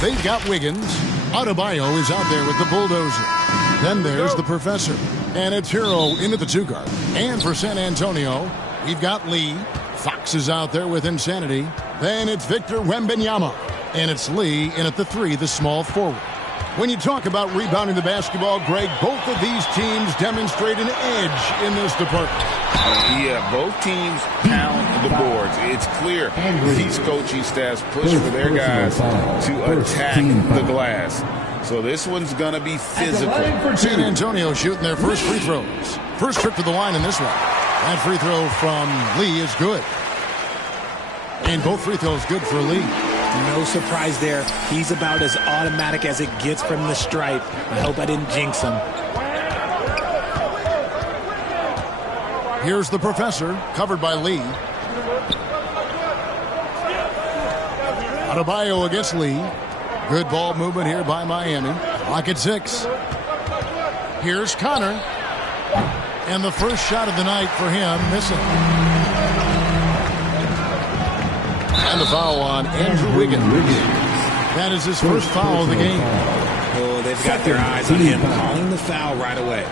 They've got Wiggins. Adebayo is out there with the bulldozer. Then there's the professor. And it's Hero into the two guard. And for San Antonio, we've got Lee. Fox is out there with Insanity. Then it's Victor Wembanyama. And it's Lee in at the three, the small forward. When you talk about rebounding the basketball, Greg, both of these teams demonstrate an edge in this department. Yeah, both teams pound the boards. It's clear these coaching staffs push for their guys to attack the glass. So this one's going to be physical. San Antonio shooting their first free throws. First trip to the line in this one. That free throw from Lee is good. And both free throws good for Lee. No surprise there. He's about as automatic as it gets from the stripe. I hope I didn't jinx him. Here's the professor, covered by Lee. Adebayo against Lee. Good ball movement here by Miami. Lock at 6. Here's Connor. And the first shot of the night for him, missing. And the foul on Andrew Wiggins. That is his first foul of the game. Oh, they've got their eyes on him, calling the foul right away.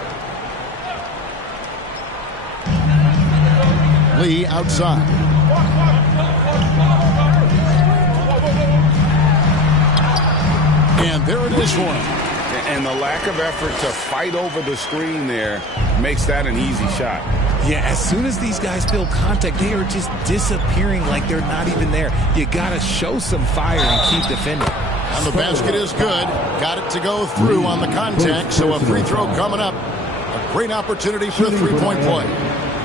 Lee outside. And there it is for him. And the lack of effort to fight over the screen there makes that an easy shot. Yeah, as soon as these guys feel contact, they are just disappearing like they're not even there. You got to show some fire and keep defending. And the basket is good. Got it to go through on the contact, so a free throw coming up. A great opportunity for a three-point play.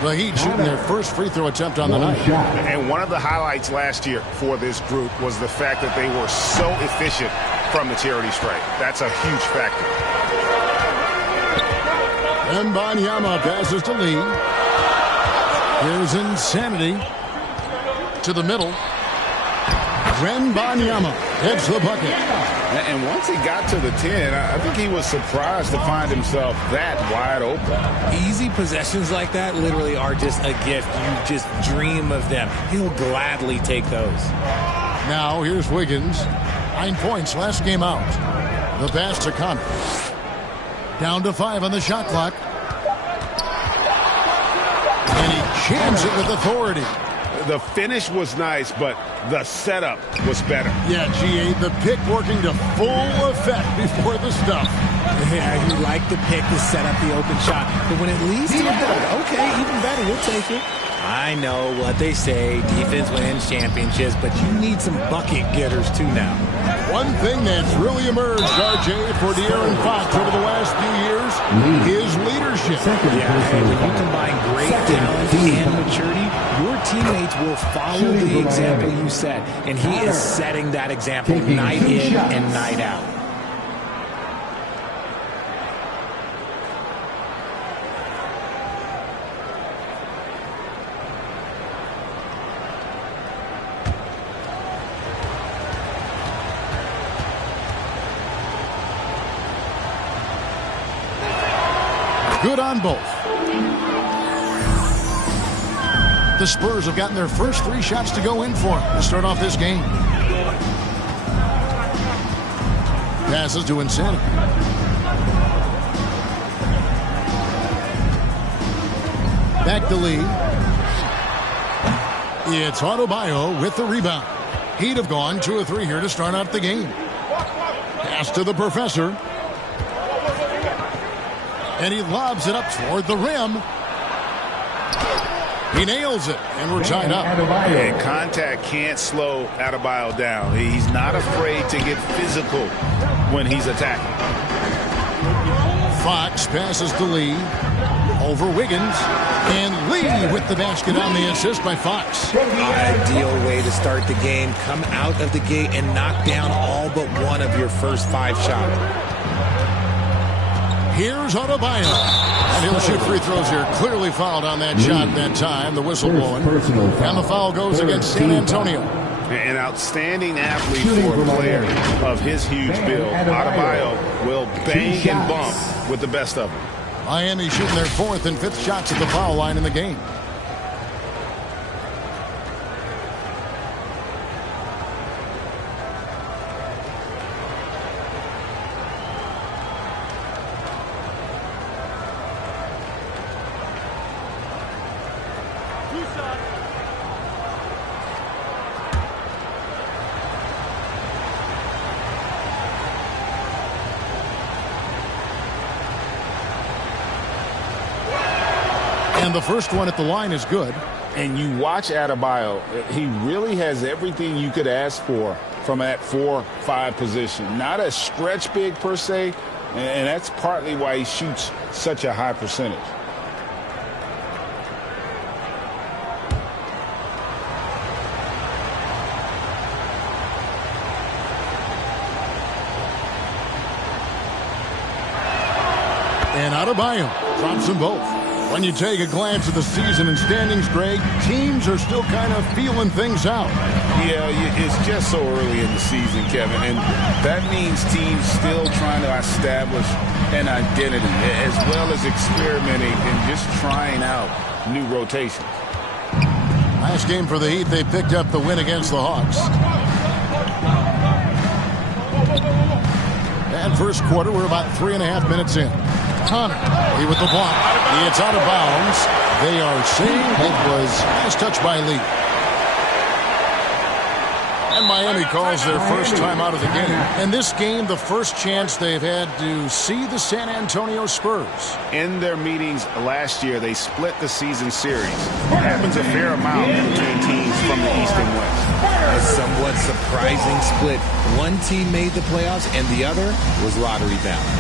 The Heat shooting their first free throw attempt on the night. And one of the highlights last year for this group was the fact that they were so efficient from the charity stripe. That's a huge factor. Wembanyama passes to Lee. Here's Insanity to the middle. Wembanyama hits the bucket. And once he got to the 10, I think he was surprised to find himself that wide open. Easy possessions like that literally are just a gift. You just dream of them. He'll gladly take those. Now here's Wiggins. 9 points last game out. The pass to Connor. Down to 5 on the shot clock. And he jams it with authority. The finish was nice, but the setup was better. Yeah, G8, the pick working to full effect before the stuff. Yeah, you like the pick to set up the open shot, but when it leads to the board, okay, even better, we'll take it. I know what they say, defense wins championships, but you need some bucket getters too now. One thing that's really emerged, RJ, for De'Aaron Fox over the last few years is leadership. Yeah, and when you combine great talent and maturity, your teammates will follow the example you set, and he is setting that example night in and night out. Good on both. The Spurs have gotten their first 3 shots to go in for them to start off this game. Passes to Insanity. Back to Lee. It's Adebayo with the rebound. He'd have gone 2 or 3 here to start out the game. Pass to the professor. And he lobs it up toward the rim. He nails it, and we're tied up. And contact can't slow Adebayo down. He's not afraid to get physical when he's attacking. Fox passes to Lee. Over Wiggins. And Lee with the basket on the assist by Fox. Ideal way to start the game. Come out of the gate and knock down all but one of your first 5 shots. Here's Adebayo. And he'll shoot free throws here. Clearly fouled on that shot that time. The whistle blowing. And the foul goes against San Antonio. An outstanding athlete for a player of his huge build. Adebayo will bang and bump with the best of them. Miami shooting their 4th and 5th shots at the foul line in the game. And the first one at the line is good. And you watch Adebayo, he really has everything you could ask for from that 4-5 position. Not a stretch big per se, and that's partly why he shoots such a high percentage. And Adebayo drops them both. When you take a glance at the season and standings, Greg, teams are still kind of feeling things out. Yeah, it's just so early in the season, Kevin, and that means teams still trying to establish an identity as well as experimenting and just trying out new rotations. Last game for the Heat, they picked up the win against the Hawks. And first quarter, we're about 3.5 minutes in. Connor, Lee with the block. It's out of bounds. They are saying it was last touched by Lee. And Miami calls their first time out of the game. And this game, the first chance they've had to see the San Antonio Spurs. In their meetings last year, they split the season series. It happens a fair amount between teams from the East and West. A somewhat surprising split. One team made the playoffs and the other was lottery bound.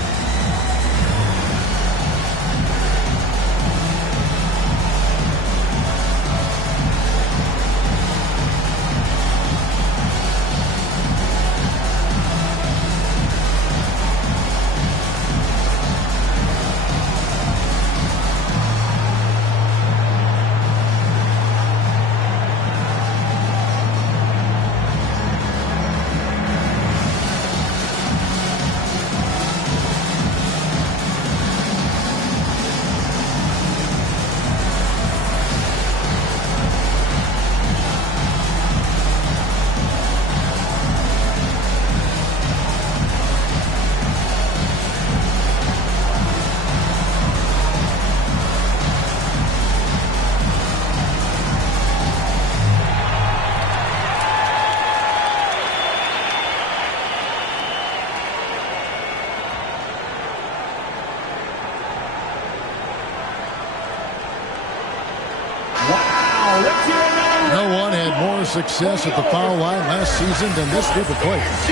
No one had more success at the foul line last season than this group of players.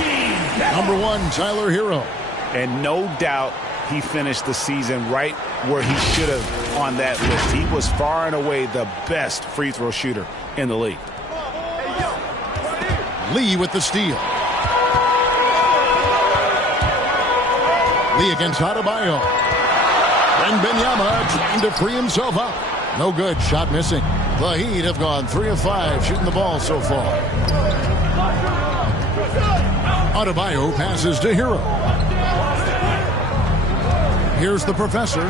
Number one, Tyler Hero. And no doubt he finished the season right where he should have on that list. He was far and away the best free throw shooter in the league. Lee with the steal. Lee against Adebayo. And Benyama trying to free himself up. No good. Shot missing. The Heat have gone 3 of 5 shooting the ball so far. Adebayo passes to Hero. Here's the professor.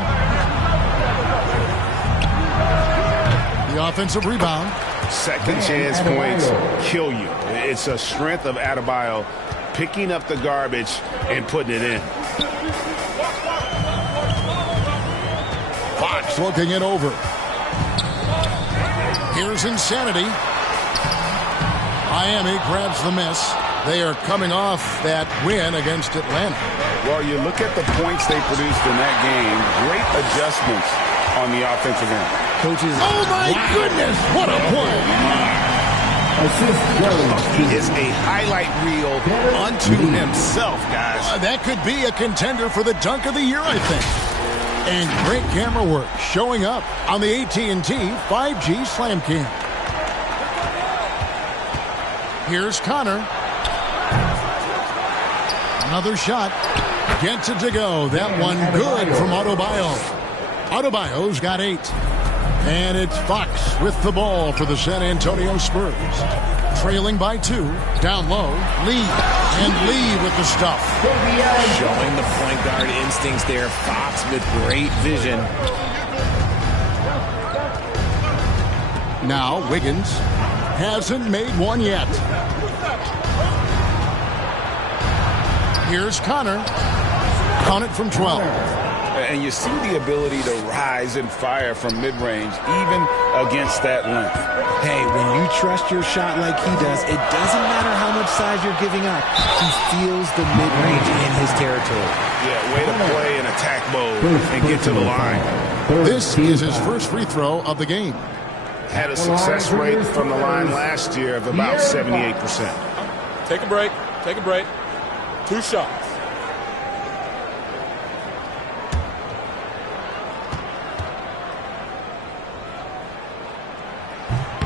The offensive rebound. Second chance points kill you. It's a strength of Adebayo picking up the garbage and putting it in. Fox looking it over. Here's insanity. Miami grabs the miss. They are coming off that win against Atlanta. Well, you look at the points they produced in that game. Great adjustments on the offensive end. Coaches. Oh, my goodness. What a play. He is a highlight reel unto himself, guys. That could be a contender for the dunk of the year, I think. And great camera work showing up on the AT&T 5G Slam Cam. Here's Connor. Another shot. Gets it to go. That one good from Adebayo. Adebayo's got 8. And it's Fox with the ball for the San Antonio Spurs. Trailing by 2. Down low. Lee. And Lee with the stuff. Showing the point guard instincts there. Fox with great vision. Now Wiggins hasn't made one yet. Here's Connor. Count it from 12. And you see the ability to rise and fire from mid-range, even against that length. Hey, when you trust your shot like he does, it doesn't matter how much size you're giving up. He feels the mid-range in his territory. Yeah, way to play in attack mode and get to the line. This is his first free throw of the game. Had a success rate from the line last year of about 78%. Take a break. Take a break. 2 shots.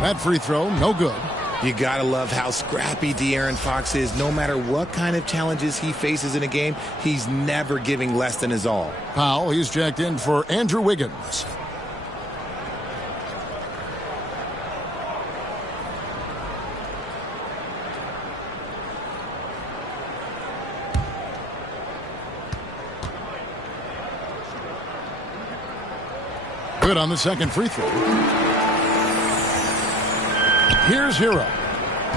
That free throw, no good. You gotta love how scrappy De'Aaron Fox is. No matter what kind of challenges he faces in a game, he's never giving less than his all. Powell, he's checked in for Andrew Wiggins. Good on the second free throw. Here's Hero.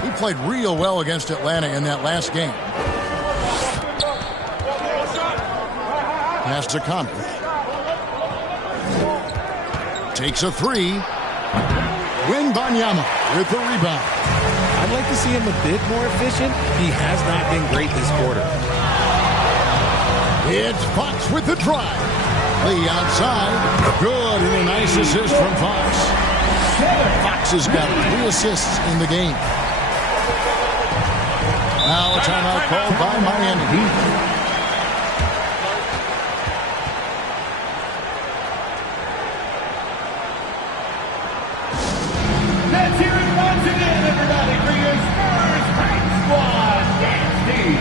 He played real well against Atlanta in that last game. Pass to Connor. Takes a 3. Wembanyama with the rebound. I'd like to see him a bit more efficient. He has not been great this quarter. It's Fox with the drive. Lee outside. Good, and a nice assist from Fox. Fox has got 3 assists in the game. Now a timeout called by Miami. Let's hear it once again, everybody, for your Spurs Hype Squad dance team.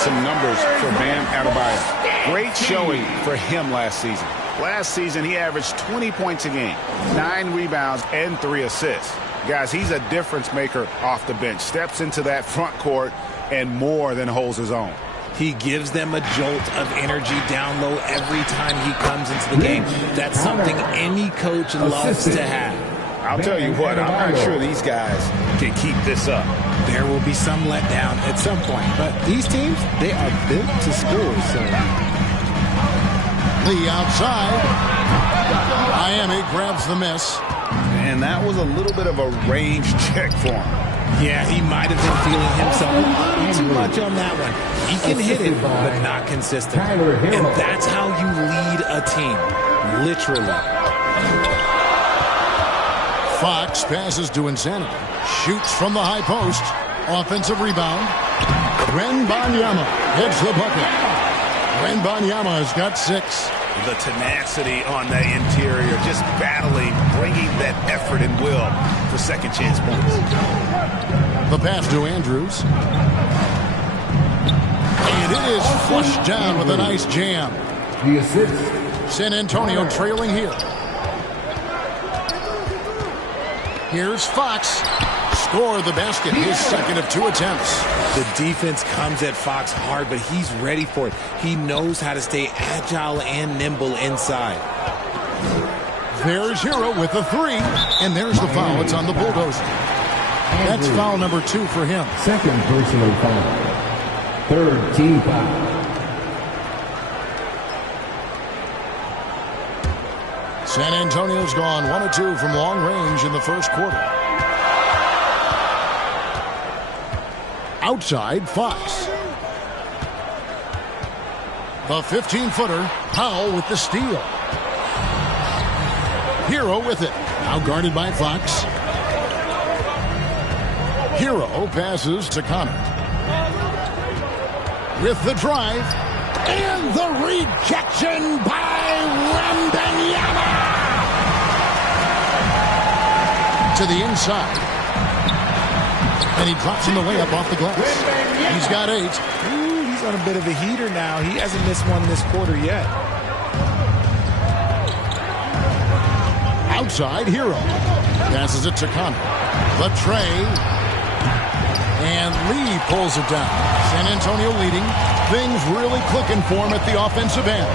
Some numbers for Bam Adebayo. Great showing for him last season. Last season, he averaged 20 points a game, 9 rebounds, and 3 assists. Guys, he's a difference maker off the bench. Steps into that front court and more than holds his own. He gives them a jolt of energy down low every time he comes into the game. That's something any coach loves to have. I'll tell you what, I'm not sure these guys can keep this up. There will be some letdown at some point, but these teams, they are built to score. So Lee outside. Miami grabs the miss. And that was a little bit of a range check for him. Yeah, he might have been feeling himself a little too much on that one. He can hit it, but not consistent. And that's how you lead a team, literally. Fox passes to Insanity. Shoots from the high post. Offensive rebound. Wembanyama hits the bucket. Wembanyama has got 6. The tenacity on the interior, just battling, bringing that effort and will for second chance points. The pass to Andrews. And it is flushed down with a nice jam. The assist. San Antonio trailing here. Here's Fox. Score the basket, his second of 2 attempts. The defense comes at Fox hard, but he's ready for it. He knows how to stay agile and nimble inside. There's Hero with the 3, and there's the foul. It's on the Bulldozer. That's foul number 2 for him. Second personal foul. Third team foul. San Antonio's gone 1 of 2 from long range in the first quarter. Outside, Fox. The 15-footer, Powell with the steal. Hero with it. Now guarded by Fox. Hero passes to Connor. With the drive. And the rejection by Wembanyama. To the inside. And he drops in the layup off the glass. He's got 8. Ooh, he's on a bit of a heater now. He hasn't missed one this quarter yet. Outside, Hero. Passes it to Connor. The tray. And Lee pulls it down. San Antonio leading. Things really clicking for him at the offensive end.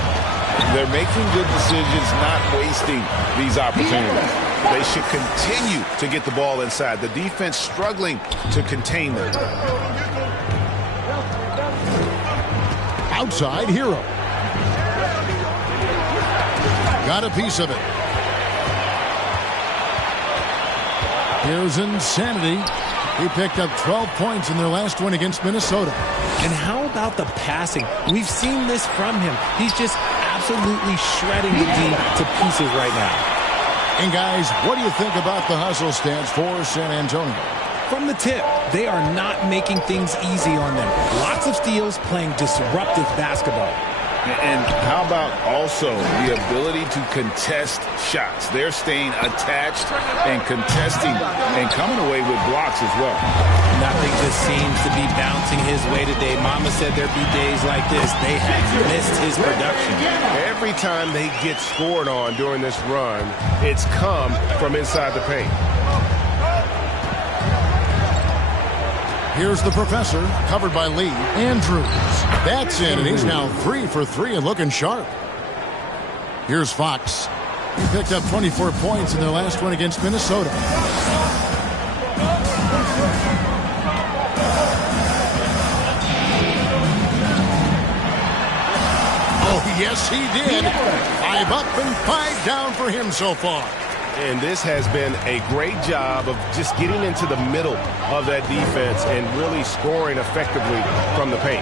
They're making good decisions, not wasting these opportunities. They should continue to get the ball inside. The defense struggling to contain them. Outside, Hero. Got a piece of it. Here's Insanity. He picked up 12 points in their last win against Minnesota. And how about the passing? We've seen this from him. He's just absolutely shredding the D to pieces right now. And guys, what do you think about the hustle stance for San Antonio? From the tip, they are not making things easy on them. Lots of steals, playing disruptive basketball. And how about also the ability to contest shots? They're staying attached and contesting and coming away with blocks as well. Nothing just seems to be bouncing his way today. Mama said there'd be days like this. They have missed his production. Every time they get scored on during this run, it's come from inside the paint. Here's the professor, covered by Lee. Andrews. That's in, and he's now 3 for 3 and looking sharp. Here's Fox. He picked up 24 points in their last one against Minnesota. Oh, yes, he did. 5 up and 5 down for him so far. And this has been a great job of just getting into the middle of that defense and really scoring effectively from the paint.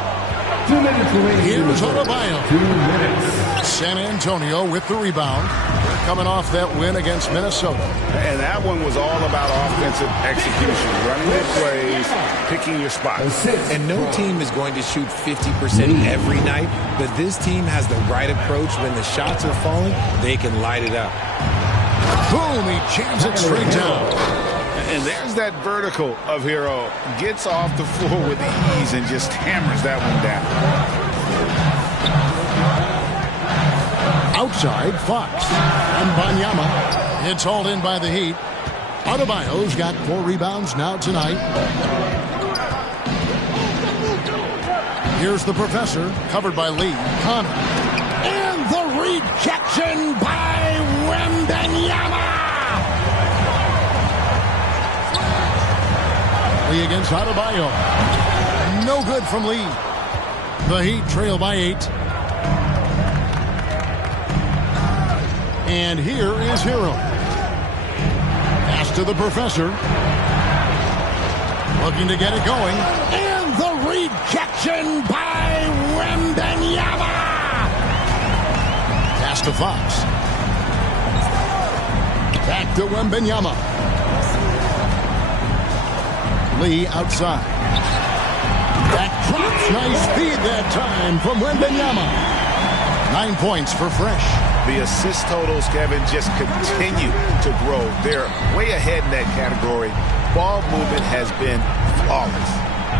2 minutes remaining. Here's Adebayo. 2 minutes. San Antonio with the rebound. They're coming off that win against Minnesota. And that one was all about offensive execution, running their plays, picking your spots. And no team is going to shoot 50% every night, but this team has the right approach. When the shots are falling, they can light it up. Boom, he jams it straight down. And there's that vertical of Hero. Gets off the floor with ease and just hammers that one down. Outside, Fox. And Wembanyama. It's hauled in by the Heat. Adebayo's got 4 rebounds now tonight. Here's the professor, covered by Lee. Connor. And the rejection by Wembanyama. Lee against Adebayo. No good from Lee. The Heat trail by 8. And here is Hero. Pass to the professor. Looking to get it going. And the rejection by Wembanyama. Pass to Fox. Back to Wembanyama. Lee outside. That drops. Nice feed that time from Wembanyama. 9 points for Fresh. The assist totals, Kevin, just continue to grow. They're way ahead in that category. Ball movement has been flawless.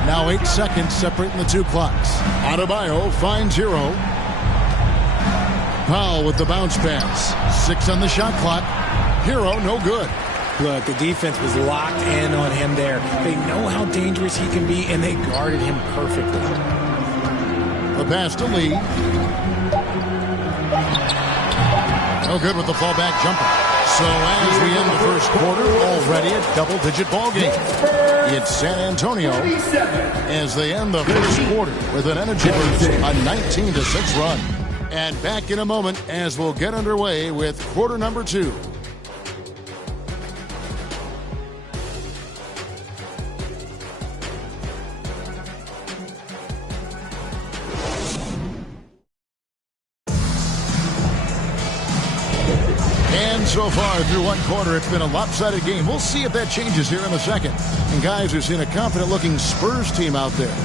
Now 8 seconds separating the 2 clocks. Adebayo finds Hero. Powell with the bounce pass. 6 on the shot clock. Hero, no good. Look, the defense was locked in on him there. They know how dangerous he can be, and they guarded him perfectly. The pass to Lee. No good with the fallback jumper. So as we end the first quarter, already a double-digit ball game. It's San Antonio as they end the first quarter with an energy boost, a 19-6 run. And back in a moment as we'll get underway with quarter number 2. And so far through one quarter, it's been a lopsided game. We'll see if that changes here in the second. And guys, we've seen a confident-looking Spurs team out there.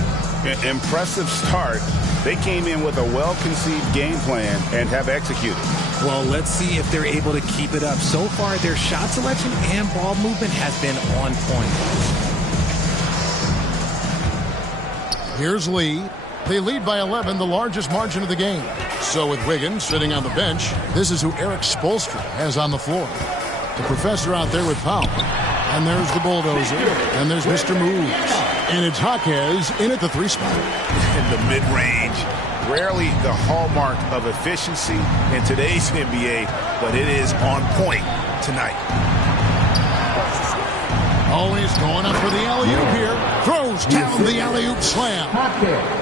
Impressive start. They came in with a well-conceived game plan and have executed. Well, let's see if they're able to keep it up. So far, their shot selection and ball movement has been on point. Here's Lee. They lead by 11, the largest margin of the game. So with Wiggins sitting on the bench, this is who Eric Spoelstra has on the floor. The professor out there with Powell. And there's the bulldozer. And there's Mr. Moves. And it's Jaquez in at the 3 spot. In the mid-range. Rarely the hallmark of efficiency in today's NBA, but it is on point tonight. Always going up for the alley-oop here. Throws down the alley-oop slam.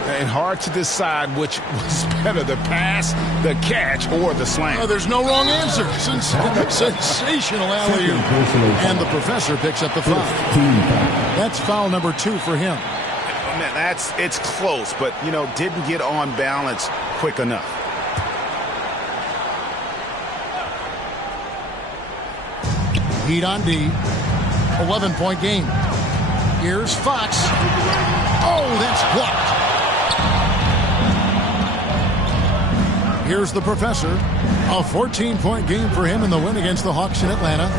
And hard to decide which was better, the pass, the catch, or the slam. Oh, there's no wrong answer. Sensational alley-oop. And the professor picks up the foul. That's foul number 2 for him. Man, it's close, but, didn't get on balance quick enough. Heat on D. 11-point game. Here's Fox. Oh, that's blocked. Here's the professor. A 14-point game for him in the win against the Hawks in Atlanta.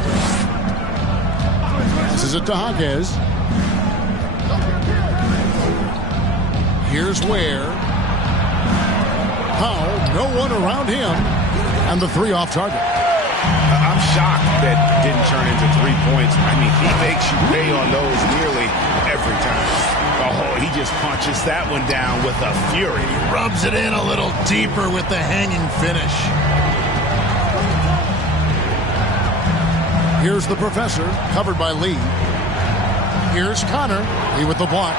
This is it to Jaquez. Here's Ware. Powell, no one around him. And the 3 off target. I'm shocked that didn't turn into 3 points. I mean, he makes you pay on those nearly every time. Oh, he just punches that one down with a fury. He rubs it in a little deeper with the hanging finish. Here's the professor, covered by Lee. Here's Connor. Lee with the block.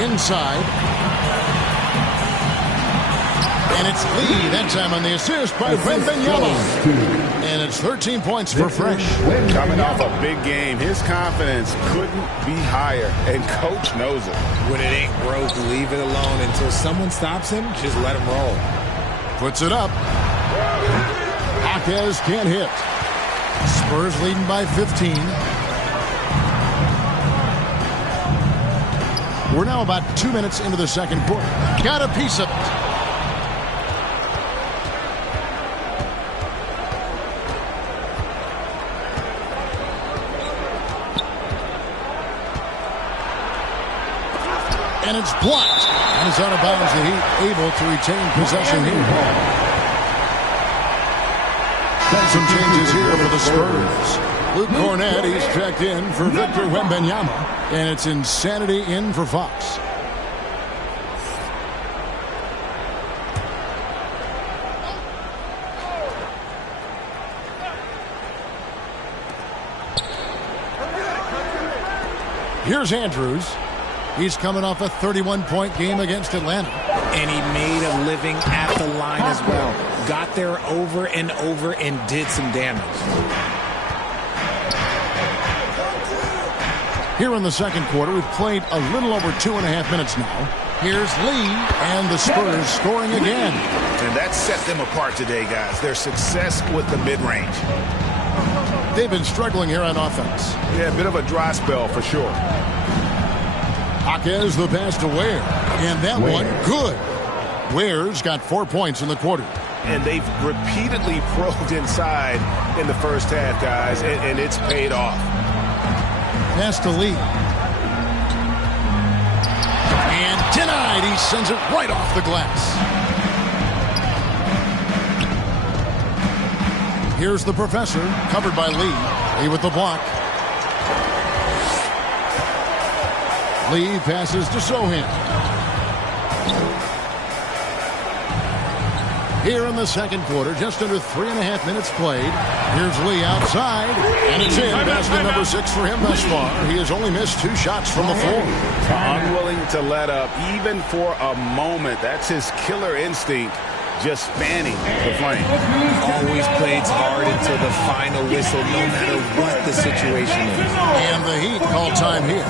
Inside. And it's Lee, that time on the assist by Wembanyama. And it's 13 points for Fresh. Coming off a big game, his confidence couldn't be higher, and coach knows it. When it ain't broke, leave it alone until someone stops him. Just let him roll. Puts it up. Jaquez can't hit. Spurs leading by 15. We're now about 2 minutes into the second quarter. Got a piece of it. And it's blocked. And it's out of bounds. The Heat able to retain possession here. Some changes here for the Spurs. Luke Cornett, he's checked in for Victor Wembanyama. And it's Insanity in for Fox. Here's Andrews. He's coming off a 31-point game against Atlanta. And he made a living at the line as well. Got there over and over and did some damage. Here in the second quarter, we've played a little over 2.5 minutes now. Here's Lee, and the Spurs scoring again. And that set them apart today, guys. Their success with the mid-range. They've been struggling here on offense. Yeah, a bit of a dry spell for sure. Jaquez the pass to Ware. And that one, good. Ware's got 4 points in the quarter. And they've repeatedly probed inside in the first half, guys, and it's paid off. Pass to Lee. And denied. He sends it right off the glass. Here's the professor, covered by Lee. Lee with the block. Lee passes to Sohan. Here in the second quarter, just under 3.5 minutes played. Here's Lee outside, and it's in. Basket number 6 for him thus far. He has only missed 2 shots from the floor. Unwilling to let up, even for a moment. That's his killer instinct, just fanning the flame. Always plays hard until the final whistle, no matter what the situation is. And the Heat call time here.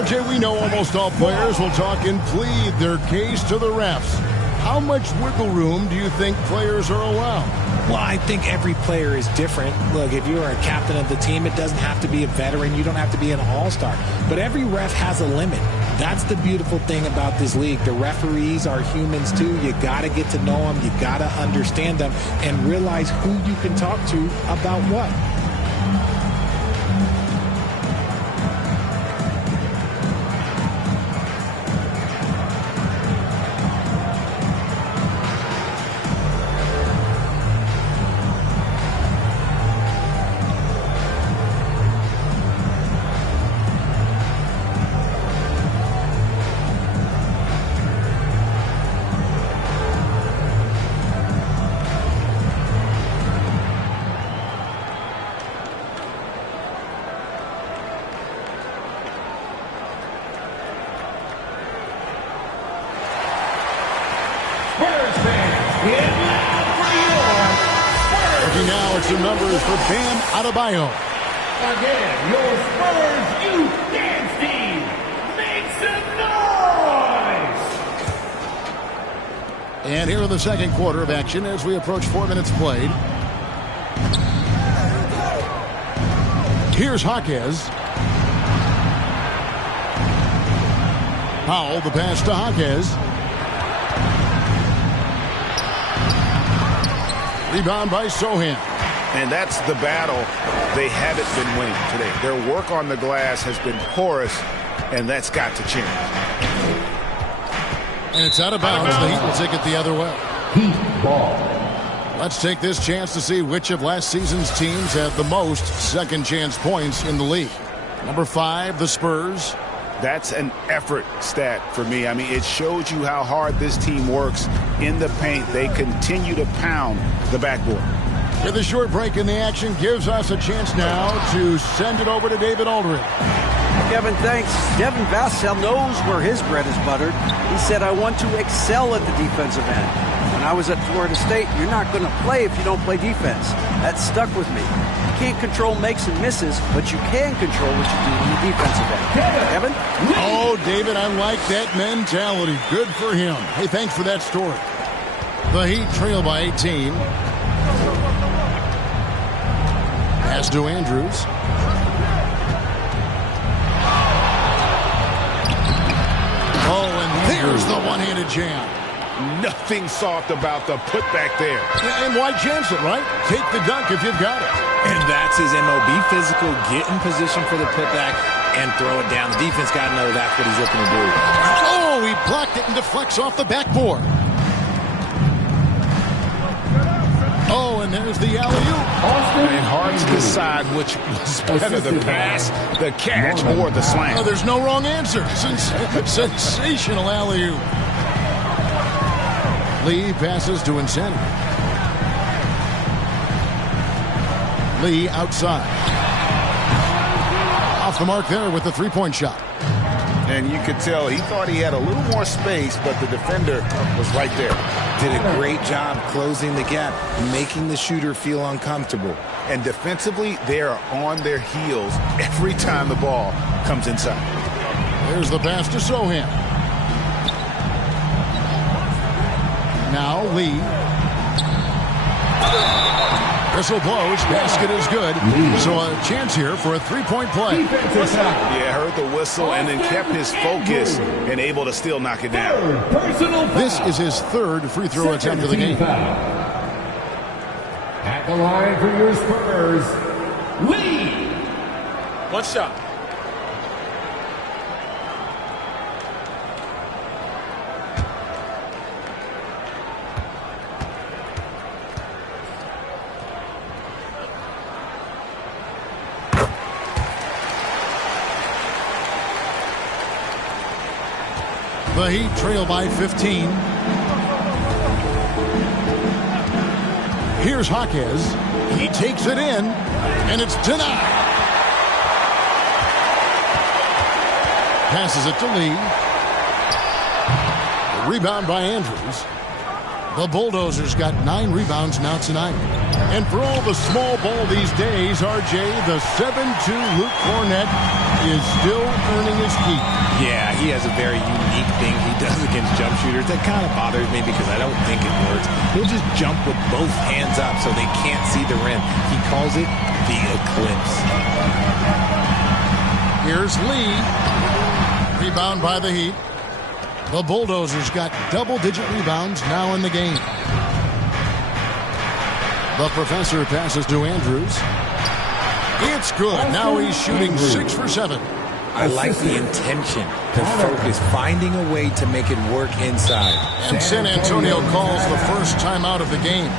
RJ, we know almost all players will talk and plead their case to the refs. How much wiggle room do you think players are allowed? Well, I think every player is different. Look, if you're a captain of the team, it doesn't have to be a veteran. You don't have to be an all-star. But every ref has a limit. That's the beautiful thing about this league. The referees are humans, too. You got to get to know them. You got to understand them and realize who you can talk to about what. Now it's the numbers for Bam Adebayo. Again, your Spurs youth dance team. Make some noise! And here in the second quarter of action as we approach 4 minutes played. Here's Jaquez. Powell, the pass to Jaquez. Rebound by Sohan. And that's the battle they haven't been winning today. Their work on the glass has been porous, and that's got to change. And it's out of bounds. The Heat will take it the other way. Heat ball. Let's take this chance to see which of last season's teams had the most second chance points in the league. Number 5, the Spurs. That's an effort stat for me. I mean, it shows you how hard this team works in the paint. They continue to pound the backboard. With a short break in the action gives us a chance now to send it over to David Aldridge. Kevin, thanks. Devin Vassell knows where his bread is buttered. He said, I want to excel at the defensive end. When I was at Florida State, you're not going to play if you don't play defense. That stuck with me. You can't control makes and misses, but you can control what you do on the defensive end. Kevin? Oh, David, I like that mentality. Good for him. Hey, thanks for that story. The Heat trail by 18. Pass to Andrews. Oh, and there's the one-handed jam. Nothing soft about the putback there. And why chance it, right? Take the dunk if you've got it. And that's his MO. Be physical, get in position for the putback, and throw it down. The defense got to know that's what he's looking to do. Oh, he blocked it and deflects off the backboard. Oh, and there's the alley-oop. And hard to decide which was better, the pass, the catch, or the slam. Oh, there's no wrong answer. Sensational alley-oop. Lee passes to Insanity. Lee outside. Off the mark there with the three-point shot. And you could tell he thought he had a little more space, but the defender was right there. Did a great job closing the gap, making the shooter feel uncomfortable. And defensively, they are on their heels every time the ball comes inside. There's the pass to Sohan. Now Lee. Whistle blows. Basket is good. So a chance here for a three-point play. Yeah, heard the whistle and then kept his focus and able to still knock it down. This is his third free throw attempt of the game. At the line for your Spurs, Lee. One shot. The Heat trail by 15. Here's Jaquez. He takes it in, and it's denied. Passes it to Lee. The rebound by Andrews. The Bulldozers got 9 rebounds now tonight. And for all the small ball these days, RJ, the 7'2" Luke Kornet is still earning his keep. Yeah, he has a very unique thing he does against jump shooters. That kind of bothers me because I don't think it works. He'll just jump with both hands up so they can't see the rim. He calls it the eclipse. Here's Lee. Rebound by the Heat. The Bulldozers got double-digit rebounds now in the game. The Professor passes to Andrews. It's good. Now he's shooting 6 for 7. I like the intention, the focus, finding a way to make it work inside. And San Antonio calls the first timeout of the game.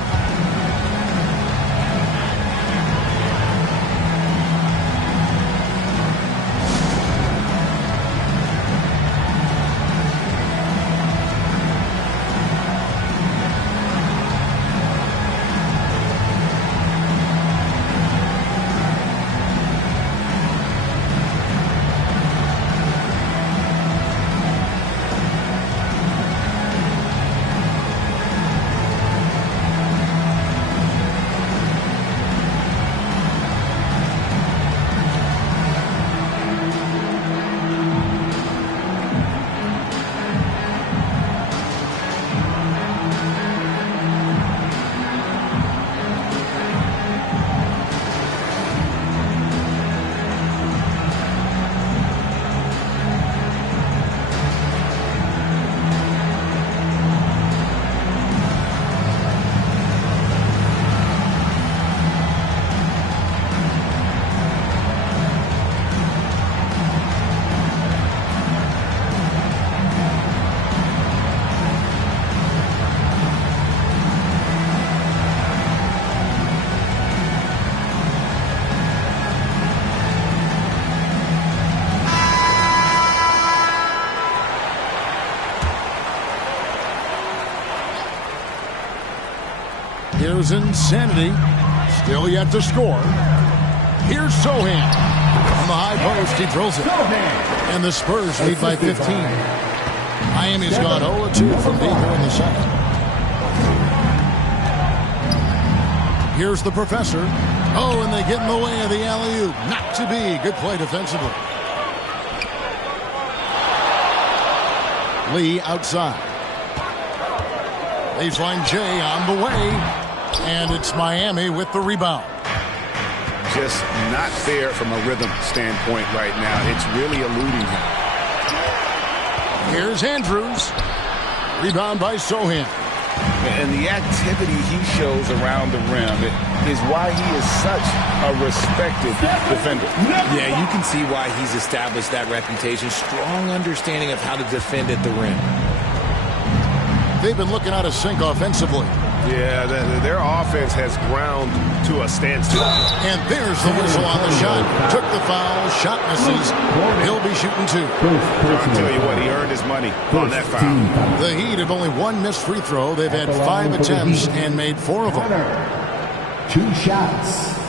Here's Insanity. Still yet to score. Here's Sohan. On the high post, he drills it. And the Spurs lead by 15. Miami's gone 0-2 from deep here in the second. Here's the Professor. Oh, and they get in the way of the alley-oop. Not to be. Good play defensively. Lee outside. Baseline J on the way. And it's Miami with the rebound. Just not there from a rhythm standpoint right now. It's really eluding him. Here's Andrews. Rebound by Sohan. And the activity he shows around the rim is why he is such a respected defender. Yeah, you can see why he's established that reputation. Strong understanding of how to defend at the rim. They've been looking out of sync offensively. Yeah, their offense has ground to a standstill. And there's the whistle on the shot. Took the foul. Shot misses. He'll be shooting 2. I'll tell you what, he earned his money on that foul. The Heat have only 1 missed free throw. They've had 5 attempts and made 4 of them. 2 shots.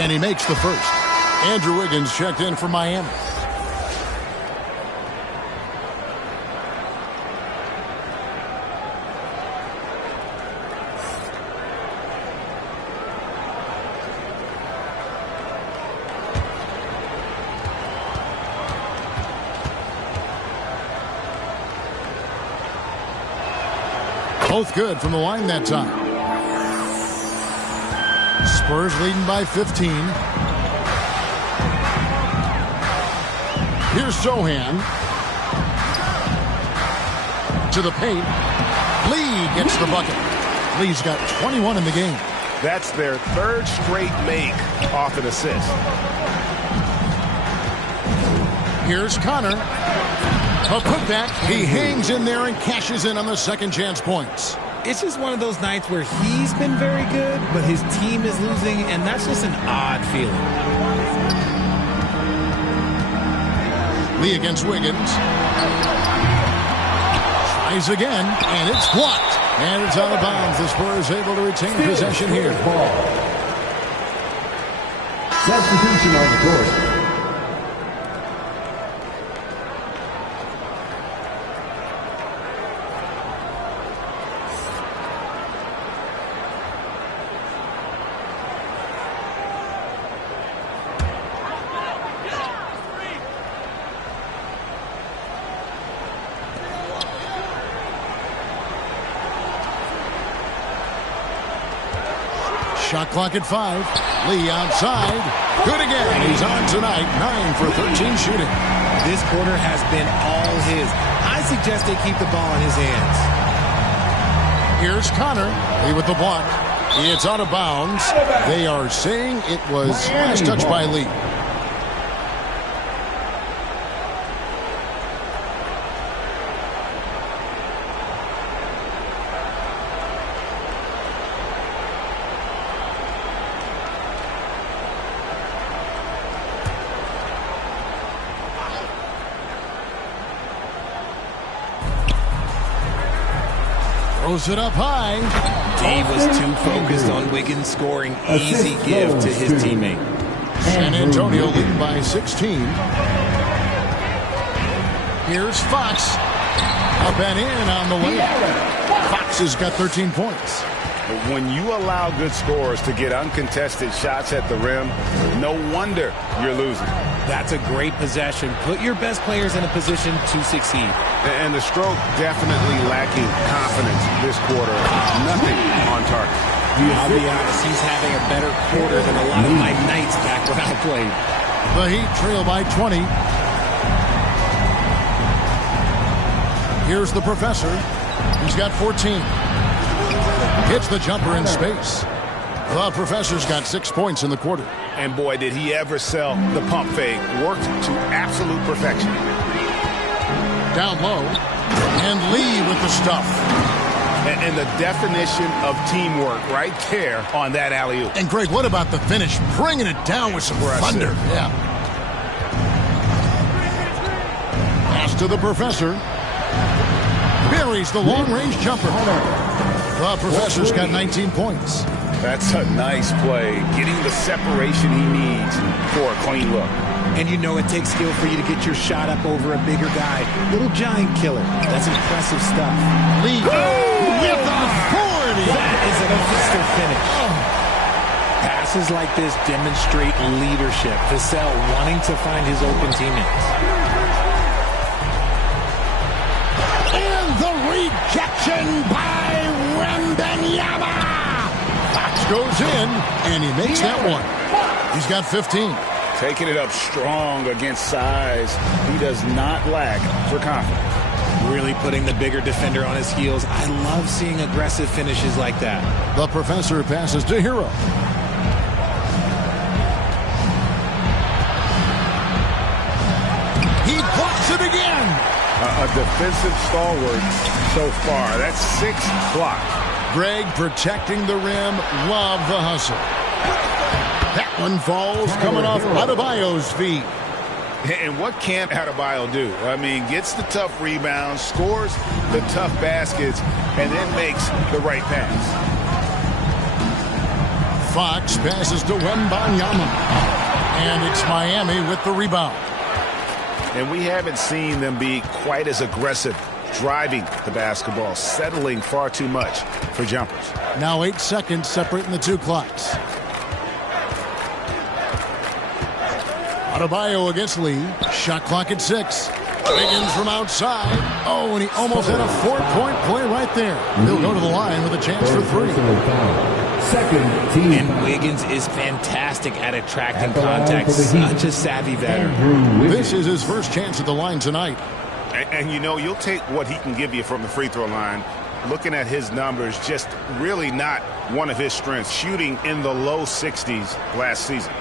And he makes the first. Andrew Wiggins checked in for Miami. Both good from the line that time. Spurs leading by 15. Here's Sohan. To the paint. Lee gets the bucket. Lee's got 21 in the game. That's their 3rd straight make off an assist. Here's Connor. A putback. He hangs in there and cashes in on the second chance points. It's just one of those nights where he's been very good, but his team is losing, and that's just an odd feeling. Lee against Wiggins. Tries again, and it's blocked. And it's out of bounds. The Spurs able to retain possession here. Substitution on the court. Shot clock at 5. Lee outside. Good again. He's on tonight. 9 for 13 shooting. This quarter has been all his. I suggest they keep the ball in his hands. Here's Connor. Lee with the block. It's out of bounds. They are saying it was last touch by Lee. Throws it up high. He was too focused on Wiggins scoring. Easy give to his teammate. San Antonio leading by 16. Here's Fox. Up and in on the way. Fox has got 13 points. When you allow good scorers to get uncontested shots at the rim, no wonder you're losing. That's a great possession. Put your best players in a position to succeed. And the stroke definitely lacking confidence this quarter. Nothing on target. I'll be honest, he's having a better quarter than a lot of my nights back when I played. The Heat trail by 20. Here's the Professor. He's got 14. Hits the jumper in space. The Professor's got 6 points in the quarter. And boy, did he ever sell the pump fake. Worked to absolute perfection. Down low. And Lee with the stuff. And the definition of teamwork right there on that alley-oop. And Greg, what about the finish? Bringing it down with some thunder. Yeah. Pass to the Professor. Buries the long-range jumper. The Professor's got 19 points. That's a nice play. Getting the separation he needs for a clean look. And you know it takes skill for you to get your shot up over a bigger guy. Little giant killer. That's impressive stuff. Lee with authority. That is a monster finish. Passes like this demonstrate leadership. Vassell wanting to find his open teammates. And the rejection by Wembanyama. Fox goes in, and he makes that one. He's got 15. Taking it up strong against size. He does not lack for confidence. Really putting the bigger defender on his heels. I love seeing aggressive finishes like that. The Professor passes to Hero. He blocks it again. A defensive stalwart so far. That's 6 blocks. Greg protecting the rim. Love the hustle. That one falls coming off Adebayo's feet. And what can't Adebayo do? I mean, gets the tough rebounds, scores the tough baskets, and then makes the right pass. Fox passes to Wembanyama. And it's Miami with the rebound. And we haven't seen them be quite as aggressive driving the basketball, settling far too much for jumpers. Now 8 seconds separating the 2 clocks. Adebayo against Lee. Shot clock at 6. Wiggins from outside. Oh, and he almost had a 4-point play right there. He'll go to the line with a chance for 3. Second team. And Wiggins is fantastic at attracting contact. Such a savvy veteran. This is his first chance at the line tonight. And you know, you'll take what he can give you from the free throw line. Looking at his numbers, just really not one of his strengths. Shooting in the low 60s last season.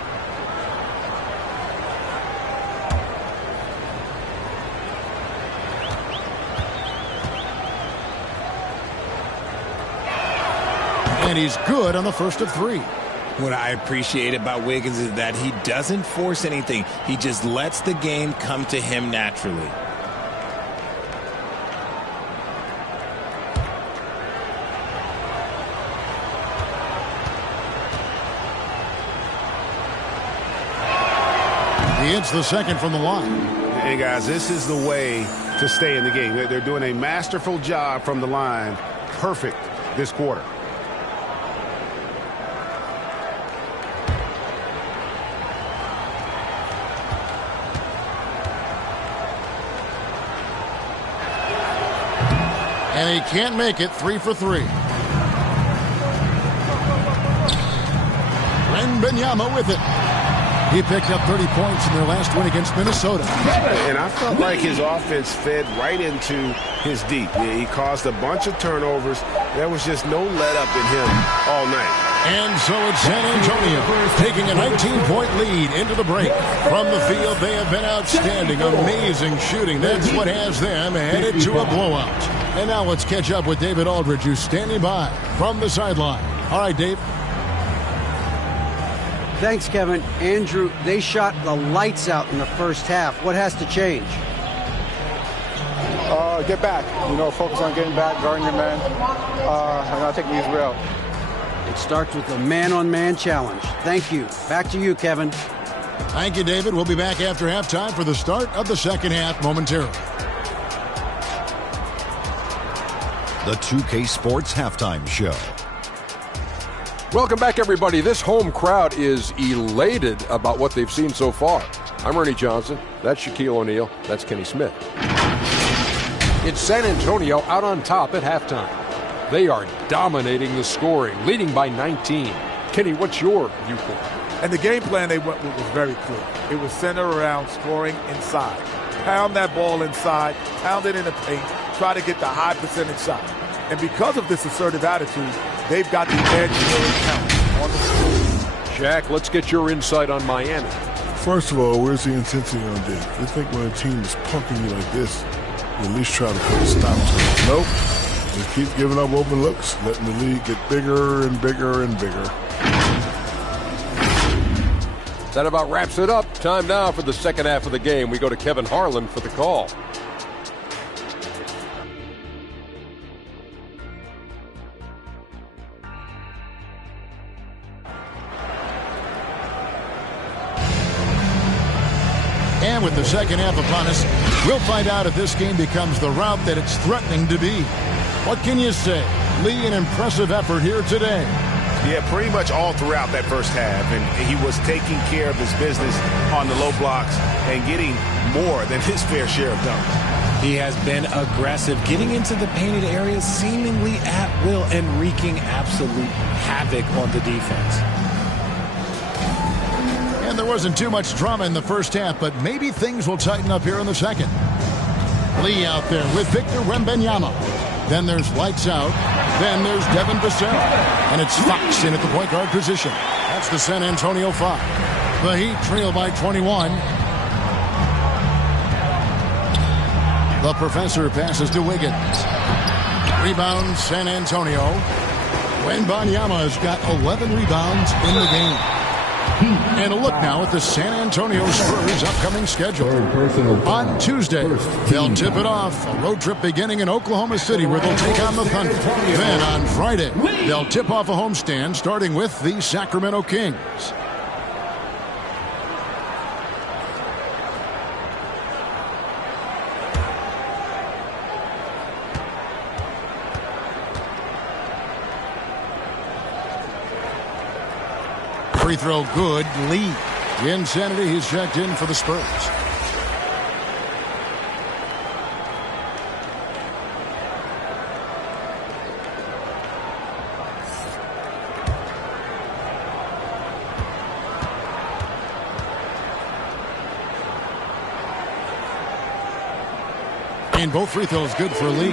And he's good on the first of 3. What I appreciate about Wiggins is that he doesn't force anything. He just lets the game come to him naturally. He hits the second from the line. Hey, guys, this is the way to stay in the game. They're doing a masterful job from the line. Perfect this quarter. And he can't make it. 3 for 3. Wembanyama with it. He picked up 30 points in their last win against Minnesota. And I felt like his offense fed right into his deep. He caused a bunch of turnovers. There was just no let-up in him all night. And so it's San Antonio taking a 19-point lead into the break. From the field, they have been outstanding. Amazing shooting. That's what has them headed to a blowout. And now let's catch up with David Aldridge, who's standing by from the sideline. All right, Dave. Thanks, Kevin. Andrew, they shot the lights out in the first half. What has to change? Get back. Focus on getting back, guarding your man, and not taking these real. It starts with a man-on-man challenge. Thank you. Back to you, Kevin. Thank you, David. We'll be back after halftime for the start of the second half momentarily. The 2K Sports Halftime Show. Welcome back, everybody. This home crowd is elated about what they've seen so far. I'm Ernie Johnson. That's Shaquille O'Neal. That's Kenny Smith. It's San Antonio out on top at halftime. They are dominating the scoring, leading by 19. Kenny, what's your viewpoint? And the game plan they went with was very clear. It was centered around scoring inside. Pound that ball inside, pound it in the paint, try to get the high percentage shot. And because of this assertive attitude, they've got the edge really count on the score. Shaq, let's get your insight on Miami. First of all, where's the intensity on D? I think when a team is punking you like this, you at least try to put a stop to it. Nope. Just keep giving up open looks, letting the lead get bigger and bigger and bigger. That about wraps it up. Time now for the second half of the game. We go to Kevin Harlan for the call. And with the second half upon us, we'll find out if this game becomes the rout that it's threatening to be. What can you say? Lee, an impressive effort here today. Yeah, pretty much all throughout that first half. And he was taking care of his business on the low blocks and getting more than his fair share of dunks. He has been aggressive, getting into the painted areas seemingly at will and wreaking absolute havoc on the defense. And there wasn't too much drama in the first half, but maybe things will tighten up here in the second. Lee out there with Victor Wembanyama. Then there's lights out. Then there's Devin Vassell. And it's Fox in at the point guard position. That's the San Antonio 5. The Heat trail by 21. The professor passes to Wiggins. Rebound San Antonio. Wembanyama has got 11 rebounds in the game. And a look now at the San Antonio Spurs' upcoming schedule. On Tuesday, they'll tip it off. A road trip beginning in Oklahoma City where they'll take on the Thunder. Then on Friday, they'll tip off a homestand starting with the Sacramento Kings. Free throw good. Lee. Insanity, he's checked in for the Spurs. And both free throws good for Lee.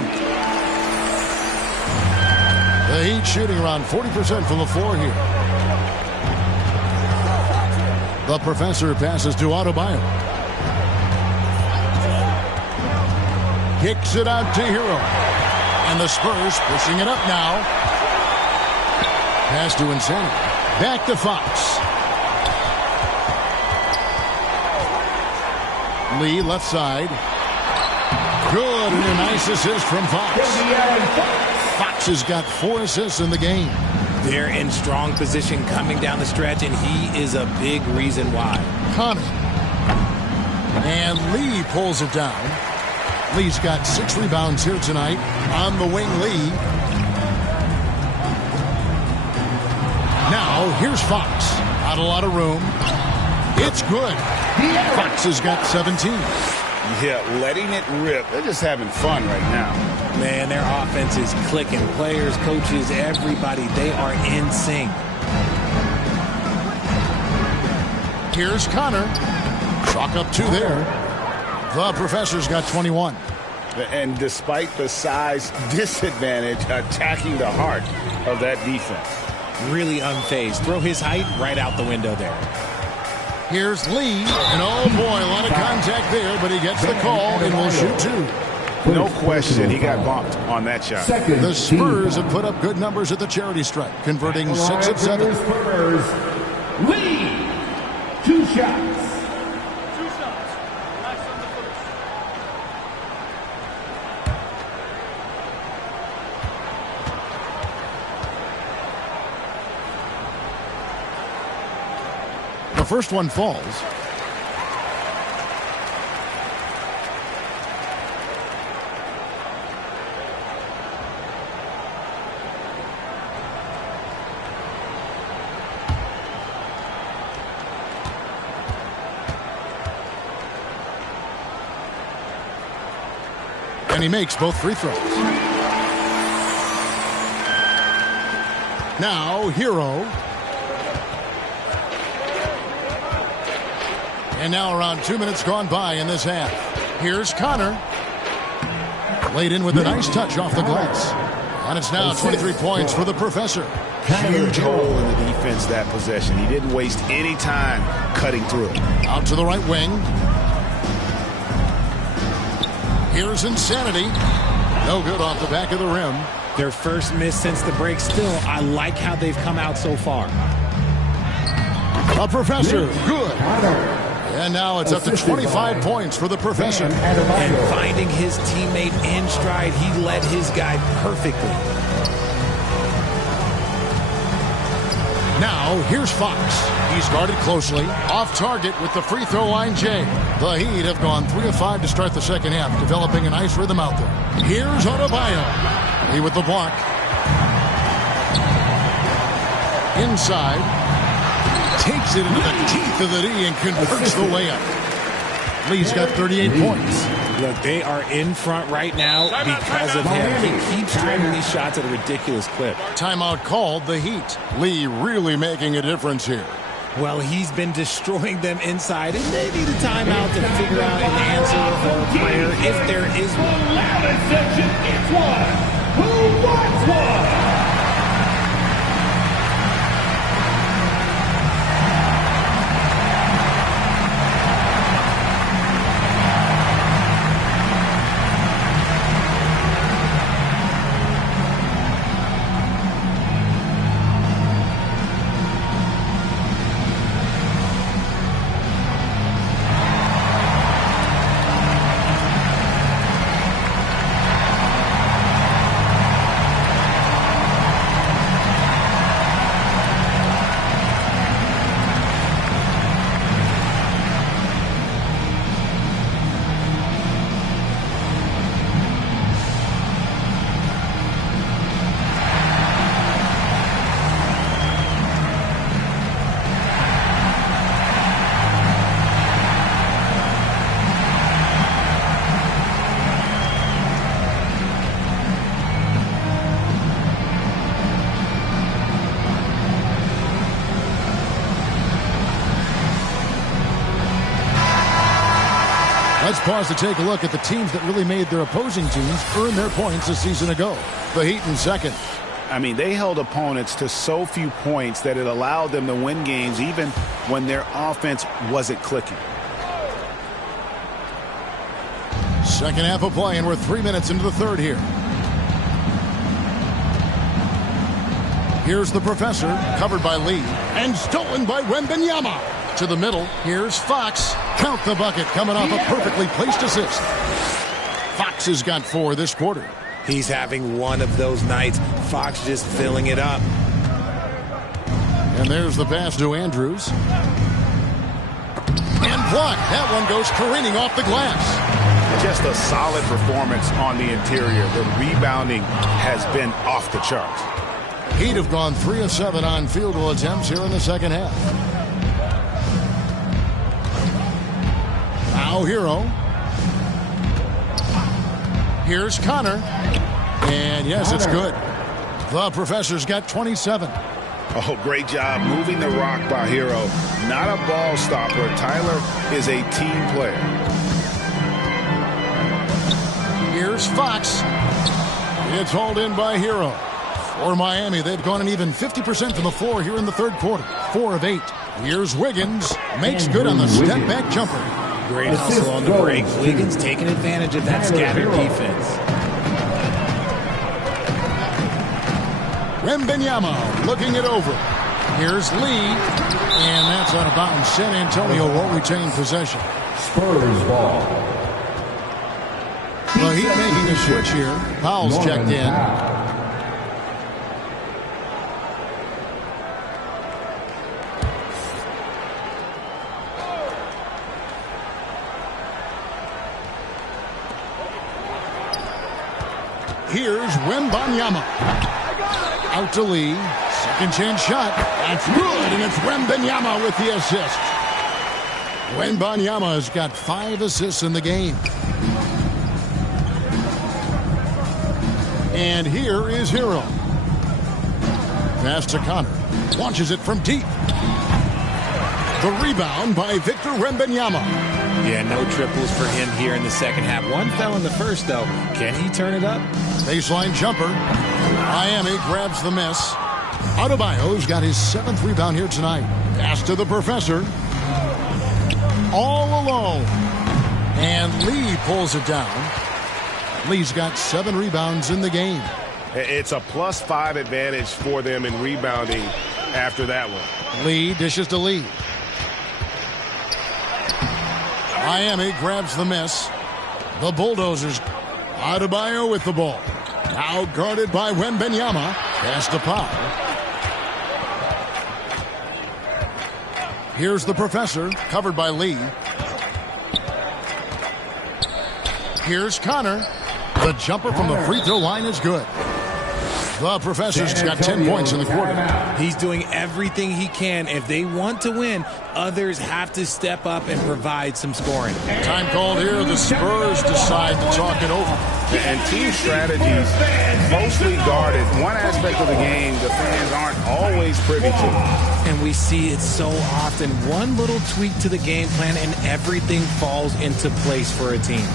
The Heat shooting around 40% from the floor here. The professor passes to Adebayo. Kicks it out to Hero. And the Spurs pushing it up now. Pass to Insanity. Back to Fox. Lee, left side. Good, and a nice assist from Fox. Fox has got 4 assists in the game. They're in strong position coming down the stretch, and he is a big reason why. Connor. And Lee pulls it down. Lee's got 6 rebounds here tonight. On the wing, Lee. Now, here's Fox. Not a lot of room. It's good. Fox has got 17. Yeah, letting it rip. They're just having fun right now. Man, their offense is clicking. Players, coaches, everybody, they are in sync. Here's Connor. Chalk up 2 there. The Professor's got 21. And despite the size disadvantage, attacking the heart of that defense. Really unfazed. Throw his height right out the window there. Here's Lee. And oh boy, a lot of contact there, but he gets the call and will shoot 2. No question, he got bumped on that shot. The Spurs have put up good numbers at the charity stripe, converting 6 of 7. Lee, 2 shots. The first one falls. And he makes both free throws. Now, Hero. And now around 2 minutes gone by in this half. Here's Connor. Laid in with a nice touch off the glass. And it's now 23 points for the Professor. Huge hole in the defense that possession. He didn't waste any time cutting through it. Out to the right wing. Here's Insanity. No good off the back of the rim. Their first miss since the break. Still, I like how they've come out so far. A Professor, good. And now it's up to 25 points for the Professor. And finding his teammate in stride, he led his guy perfectly. Now, here's Fox. He's guarded closely. Off target with the free throw line, Jay. The Heat have gone 3 of 5 to start the second half, developing a nice rhythm out there. Here's Adebayo. He with the block. Inside. Takes it into the teeth of the D and converts the layup. Lee's got 38 points. Look, they are in front right now because of him. He keeps driving these shots at a ridiculous clip. Timeout called, the Heat. Lee really making a difference here. Well, he's been destroying them inside, and they need a timeout to figure out an answer or a player if there is one. Loudest section, it's one. Who wants one? Let's pause to take a look at the teams that really made their opposing teams earn their points a season ago. The Heat in second. I mean, they held opponents to so few points that it allowed them to win games even when their offense wasn't clicking. Second half of play, and we're 3 minutes into the third here. Here's the Professor, covered by Lee, and stolen by Wembanyama. To the middle, here's Fox. Count the bucket, coming off a perfectly placed assist. Fox has got 4 this quarter. He's having one of those nights. Fox just filling it up. And there's the pass to Andrews. And blocked. That one goes careening off the glass. Just a solid performance on the interior. The rebounding has been off the charts. He'd have gone 3 of 7 on field goal attempts here in the second half. Now Hero. Here's Connor. And yes, it's good. The Professor's got 27. Oh, great job moving the rock by Hero. Not a ball stopper. Tyler is a team player. Here's Fox. It's hauled in by Hero. For Miami, they've gone an even 50% from the floor here in the third quarter. 4 of 8. Here's Wiggins. Makes good on the step-back jumper. Great hustle on the break. Wiggins taking advantage of that scattered defense. Wembanyama looking it over. Here's Lee. And that's out of bounds. San Antonio will retain possession. Spurs ball. The Heat making a switch here. Powell's checked in. Here's Wembanyama. Out to Lee. Second chance shot. That's good, and it's Wembanyama with the assist. Wembanyama has got 5 assists in the game. And here is Hero. Pass to Connor. Launches it from deep. The rebound by Victor Wembanyama. Yeah, no triples for him here in the second half. One fell in the first, though. Can he turn it up? Baseline jumper. Miami grabs the miss. Adebayo's got his 7th rebound here tonight. Pass to the Professor. All alone. And Lee pulls it down. Lee's got 7 rebounds in the game. It's a +5 advantage for them in rebounding after that one. Lee dishes to Lee. Miami grabs the miss. The Bulldozers. Adebayo with the ball. Now guarded by Wembanyama. Pass to Powell. Here's the Professor, covered by Lee. Here's Connor. The jumper from the free throw line is good. The Professor's got 10 points in the quarter. He's doing everything he can. If they want to win, others have to step up and provide some scoring. Time called here. The Spurs decide to talk it over. And team strategies mostly guarded. One aspect of the game the fans aren't always privy to. And we see it so often. One little tweak to the game plan and everything falls into place for a team.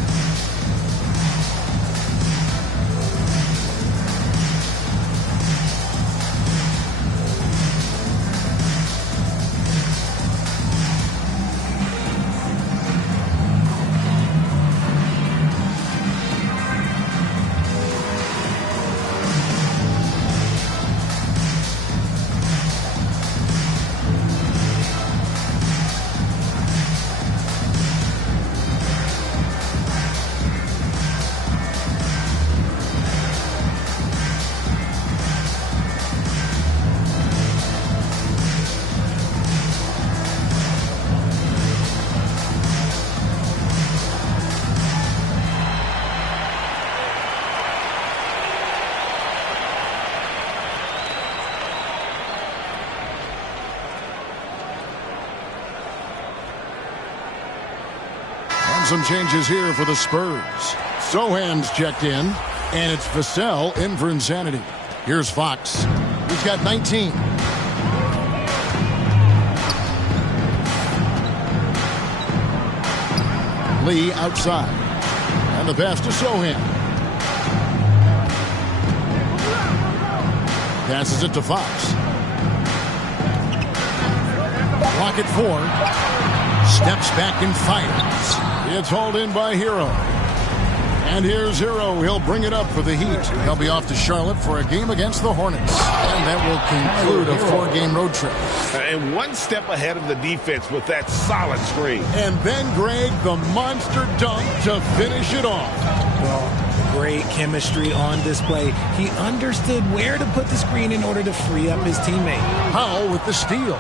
Some changes here for the Spurs. Sohan's checked in, and it's Vassell in for Insanity. Here's Fox. He's got 19. Lee outside. And the pass to Sohan. Passes it to Fox. Pocket 4. Steps back and fires. It's hauled in by Hero. And here's Hero. He'll bring it up for the Heat. He'll be off to Charlotte for a game against the Hornets. And that will conclude a 4-game road trip. And one step ahead of the defense with that solid screen. And then, Greg, the monster dunk to finish it off. Well, great chemistry on display. He understood where to put the screen in order to free up his teammate. Powell with the steal.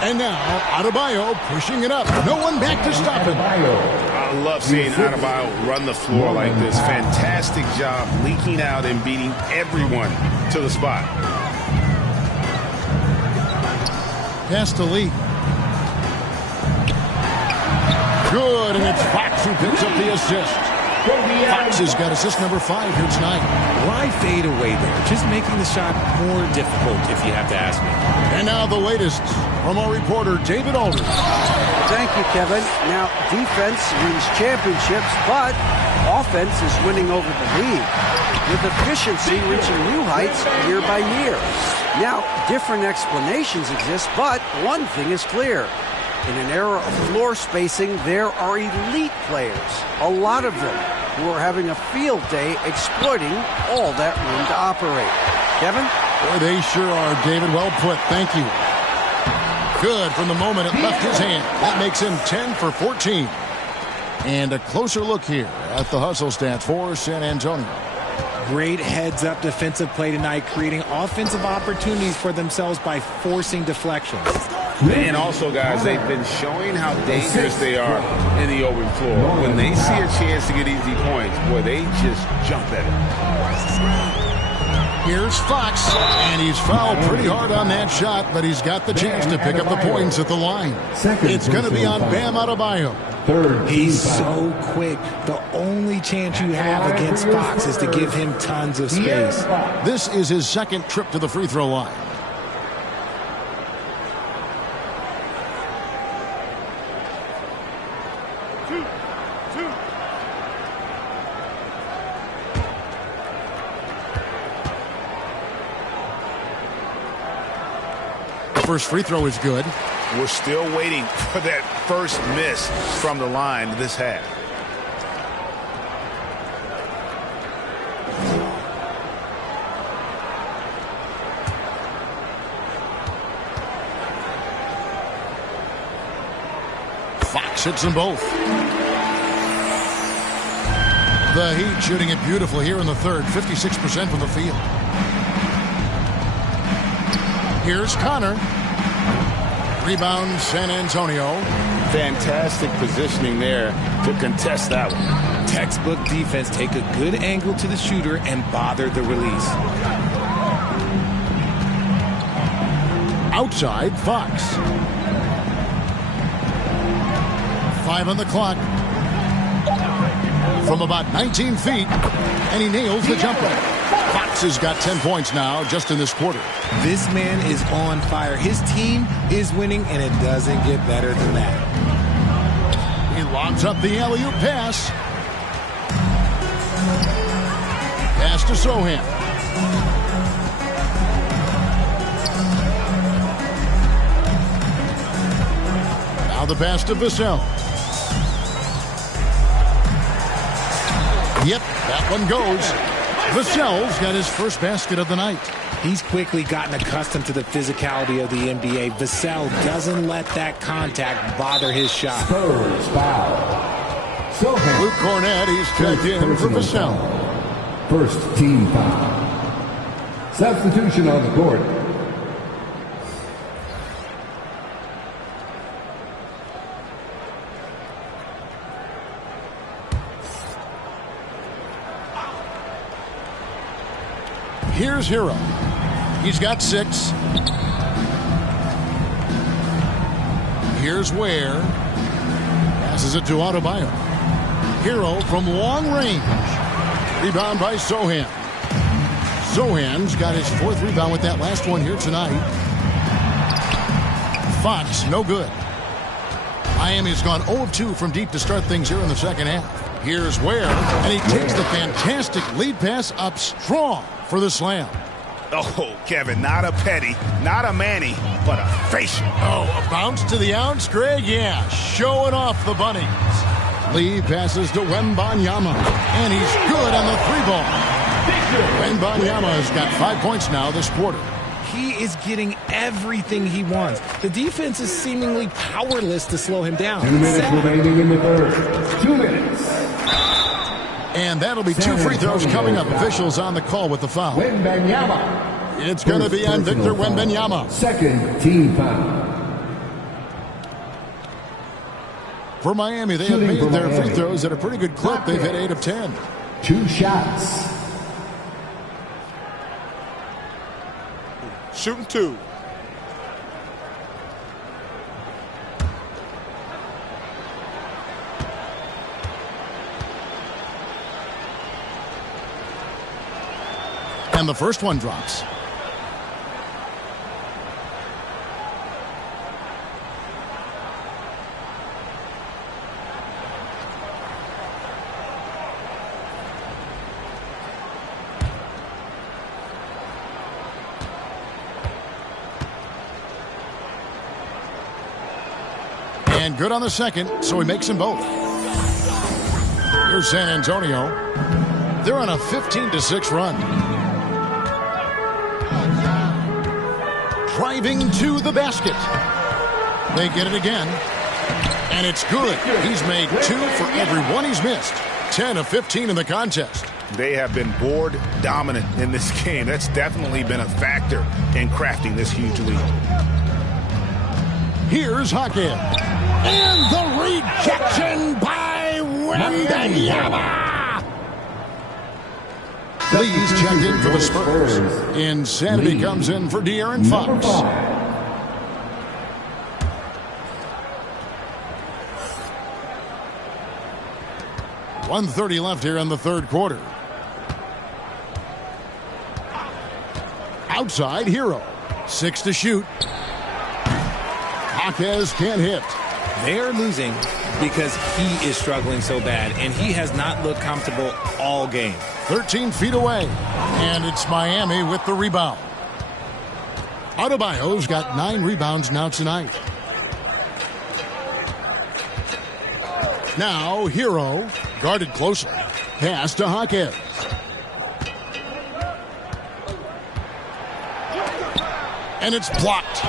And now, Adebayo pushing it up. No one back to stop him. I love seeing Adebayo run the floor like this. Fantastic job leaking out and beating everyone to the spot. Pass to Lee. Good, and it's Fox who picks up the assist. Fox has got assist number 5 here tonight. Why fade away there? Just making the shot more difficult, if you have to ask me. And now the latest from our reporter, David Aldridge. Thank you, Kevin. Now, defense wins championships, but offense is winning over the league, with efficiency reaching new heights year by year. Now, different explanations exist, but one thing is clear. In an era of floor spacing, there are elite players, a lot of them, who are having a field day exploiting all that room to operate. Kevin? Boy, they sure are, David. Well put. Thank you. Good from the moment it left his hand. That makes him 10 for 14. And a closer look here at the hustle stats for San Antonio. Great heads-up defensive play tonight, creating offensive opportunities for themselves by forcing deflections. And also, guys, they've been showing how dangerous they are in the open floor. When they see a chance to get easy points, boy, they just jump at it. Here's Fox, and he's fouled pretty hard on that shot, but he's got the chance to pick up the points at the line. It's going to be on Bam Adebayo. He's so quick. The only chance you have against Fox is to give him tons of space. This is his second trip to the free throw line. First free throw is good. We're still waiting for that first miss from the line this half. Fox hits them both. The Heat shooting it beautifully here in the third, 56% from the field. Here's Connor. Rebound, San Antonio. Fantastic positioning there to contest that one. Textbook defense. Take a good angle to the shooter and bother the release. Outside, Fox. 5 on the clock. From about 19 feet, and he nails the jumper. Fox has got 10 points now just in this quarter. This man is on fire. His team is winning, and it doesn't get better than that. He lobs up the alley-oop pass. Pass to Sohan. Now the pass to Vassell. Yep, that one goes. Vassell's got his first basket of the night. He's quickly gotten accustomed to the physicality of the NBA. Vassell doesn't let that contact bother his shot. Spurs foul. Luke Cornett, he's checked in for Vassell. First team foul. Substitution on the court. Here's Hero. He's got 6. Here's Ware. Passes it to Adebayo. Hero from long range. Rebound by Sohan. Sohan's got his 4th rebound with that last one here tonight. Fox, no good. Miami's gone 0 of 2 from deep to start things here in the second half. Here's Ware, and he takes the fantastic lead pass up strong for the slam. Oh, Kevin, not a petty, not a Manny, but a facial. Oh, a bounce to the ounce, Greg? Yeah, showing off the bunnies. Lee passes to Wembanyama, and he's good on the 3-ball. Wembanyama has got 5 points now this quarter. He is getting everything he wants. The defense is seemingly powerless to slow him down. 2 minutes remaining in the third. 2 minutes. And that'll be 2 free throws coming up. Officials on the call with the foul. Wembanyama. It's going to be on Victor Wembanyama. Second team foul. For Miami, they have made their free throws at a pretty good clip. They've hit 8 of 10. 2 shots. Shooting 2. And the first one drops. And good on the second, so he makes them both. Here's San Antonio. They're on a 15-6 run. Driving to the basket. They get it again. And it's good. He's made 2 for every one he's missed. 10 of 15 in the contest. They have been board dominant in this game. That's definitely been a factor in crafting this huge lead. Here's Hawkins. And the rejection by Wembanyama. Lee's checked in for the Spurs. Insanity comes in for De'Aaron Fox. 1:30 left here in the third quarter. Outside, Hero. 6 to shoot. Hawkins can't hit. They're losing because he is struggling so bad, and he has not looked comfortable all game. 13 feet away, and it's Miami with the rebound. Adebayo's got 9 rebounds now tonight. Now Hero, guarded closer. Pass to Hawkins. And it's blocked.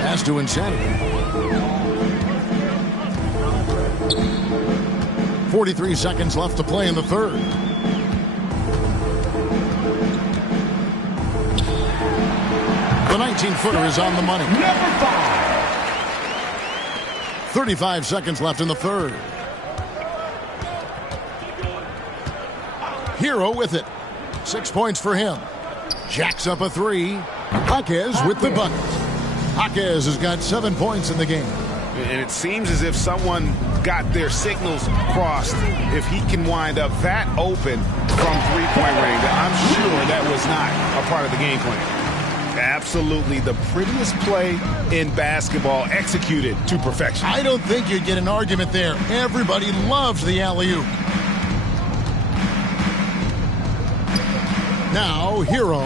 Pass to Insanity. 43 seconds left to play in the third. The 19-footer is on the money. Number 5. 35 seconds left in the third. Hero with it. 6 points for him. Jacks up a 3. Hawkins with the bucket. Hawkins has got 7 points in the game. And it seems as if someone got their signals crossed. If he can wind up that open from three-point range, I'm sure that was not a part of the game plan. Absolutely the prettiest play in basketball, executed to perfection. I don't think you'd get an argument there. Everybody loves the alley-oop. Now, Hero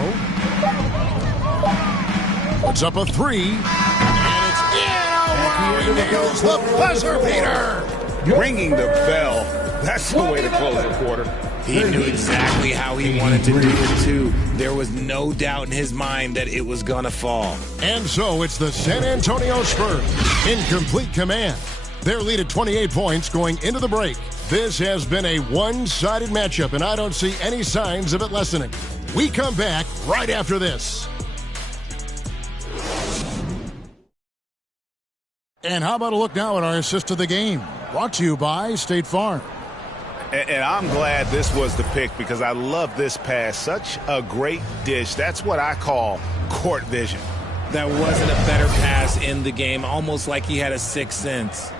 puts up a 3, and it's in. He nails the buzzer beater. Ringing the bell. That's the way to close the quarter. He knew exactly how he wanted to do it, too. There was no doubt in his mind that it was going to fall. And so it's the San Antonio Spurs in complete command. Their lead at 28 points going into the break. This has been a one-sided matchup, and I don't see any signs of it lessening. We come back right after this. And how about a look now at our assist of the game? Brought to you by State Farm. And I'm glad this was the pick because I love this pass. Such a great dish. That's what I call court vision. That wasn't a better pass in the game, almost like he had a sixth sense.